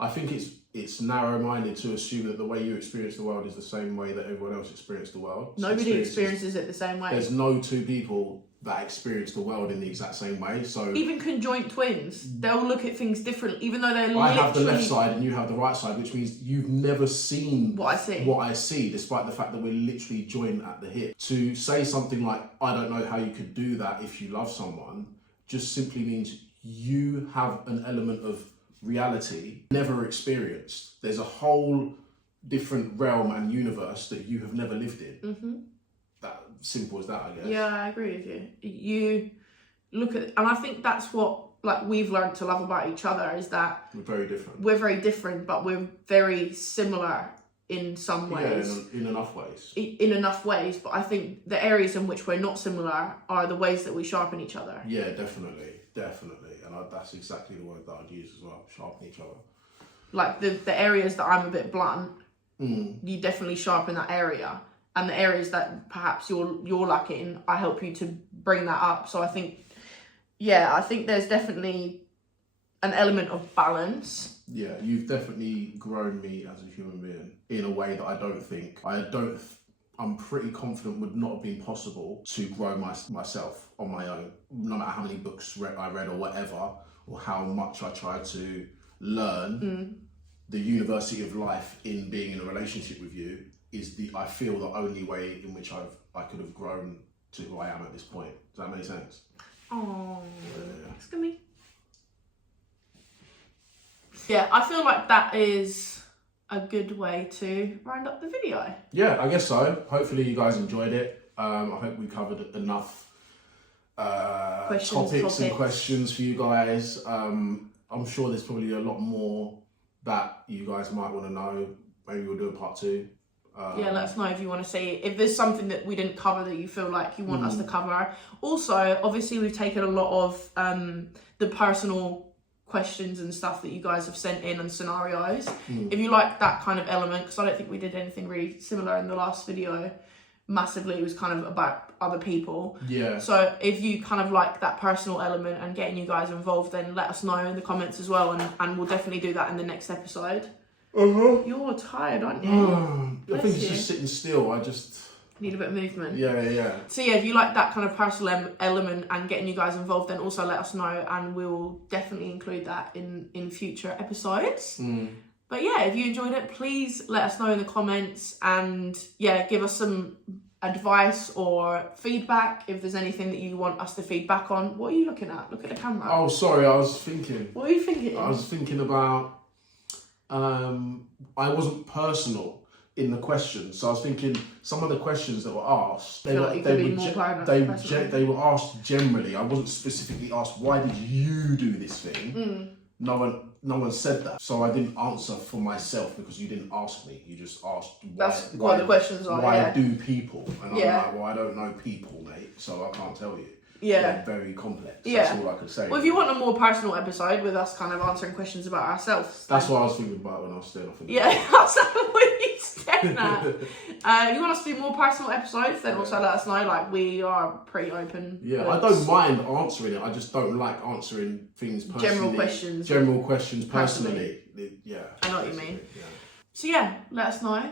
I think it's narrow-minded to assume that the way you experience the world is the same way that everyone else experiences the world. Nobody experiences it the same way. There's no two people that experience the world in the exact same way. So even conjoined twins, they'll look at things differently, even though they're I have the left side and you have the right side, which means you've never seen what I see, despite the fact that we're literally joined at the hip. To say something like, I don't know how you could do that if you love someone, just simply means you have an element of reality never experienced. There's a whole different realm and universe that you have never lived in. That simple as that, I guess. Yeah, I agree with you. You look at, and I think that's what we've learned to love about each other, is that we're very different. We're very different, but we're very similar in some ways. Yeah, in enough ways. In enough ways, but I think the areas in which we're not similar are the ways that we sharpen each other. Yeah, definitely. And that's exactly the word that I'd use as well, sharpen each other. Like the areas that I'm a bit blunt, you definitely sharpen that area. And the areas that perhaps you're lacking, I help you to bring that up. So I think there's definitely an element of balance. Yeah, you've definitely grown me as a human being in a way that I'm pretty confident would not have been possible to grow myself on my own. No matter how many books I read or whatever, or how much I tried to learn, the university of life in being in a relationship with you is I feel the only way in which I could have grown to who I am at this point. Does that make sense? Oh, that's good me. Yeah, I feel like that is a good way to round up the video. Yeah, I guess so. Hopefully you guys enjoyed it. I hope we covered enough topics and questions for you guys. I'm sure there's probably a lot more that you guys might want to know. Maybe we'll do a part 2. Yeah, let us know if you want to see, if there's something that we didn't cover that you feel like you want us to cover. Also, obviously, we've taken a lot of the personal questions and stuff that you guys have sent in and scenarios. If you like that kind of element, because I don't think we did anything really similar in the last video massively, it was kind of about other people. Yeah. So if you kind of like that personal element and getting you guys involved, then let us know in the comments as well, and we'll definitely do that in the next episode. You're tired, aren't you? I think it's just sitting still. Need a bit of movement. Yeah. So yeah, if you like that kind of personal element and getting you guys involved, then also let us know, and we'll definitely include that in future episodes. But yeah, if you enjoyed it, please let us know in the comments, and yeah, give us some advice or feedback if there's anything that you want us to feedback on. What are you looking at? Look at the camera. Oh, sorry, I was thinking. What are you thinking? I was thinking about, I wasn't personal in the questions, so I was thinking some of the questions that were asked, they were asked generally. I wasn't specifically asked, why did you do this thing? No one said that, so I didn't answer for myself because you didn't ask me. You just asked why the questions are. Why do people? And I'm like, well, I don't know people, mate, so I can't tell you. They're very complex. That's all I could say. Well, if you want a more personal episode with us kind of answering questions about ourselves, that's what I was thinking about when I was staring off. That's what you staring at. If you want us to do more personal episodes, then also let us know. Like, we are pretty open. Yeah, I don't mind answering it. I just don't like answering things personally. General questions personally. Yeah. I know what you mean. Yeah. So yeah, let us know.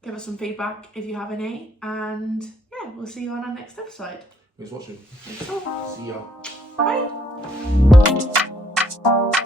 Give us some feedback if you have any, and yeah, we'll see you on our next episode. Thanks for watching. See ya. Bye.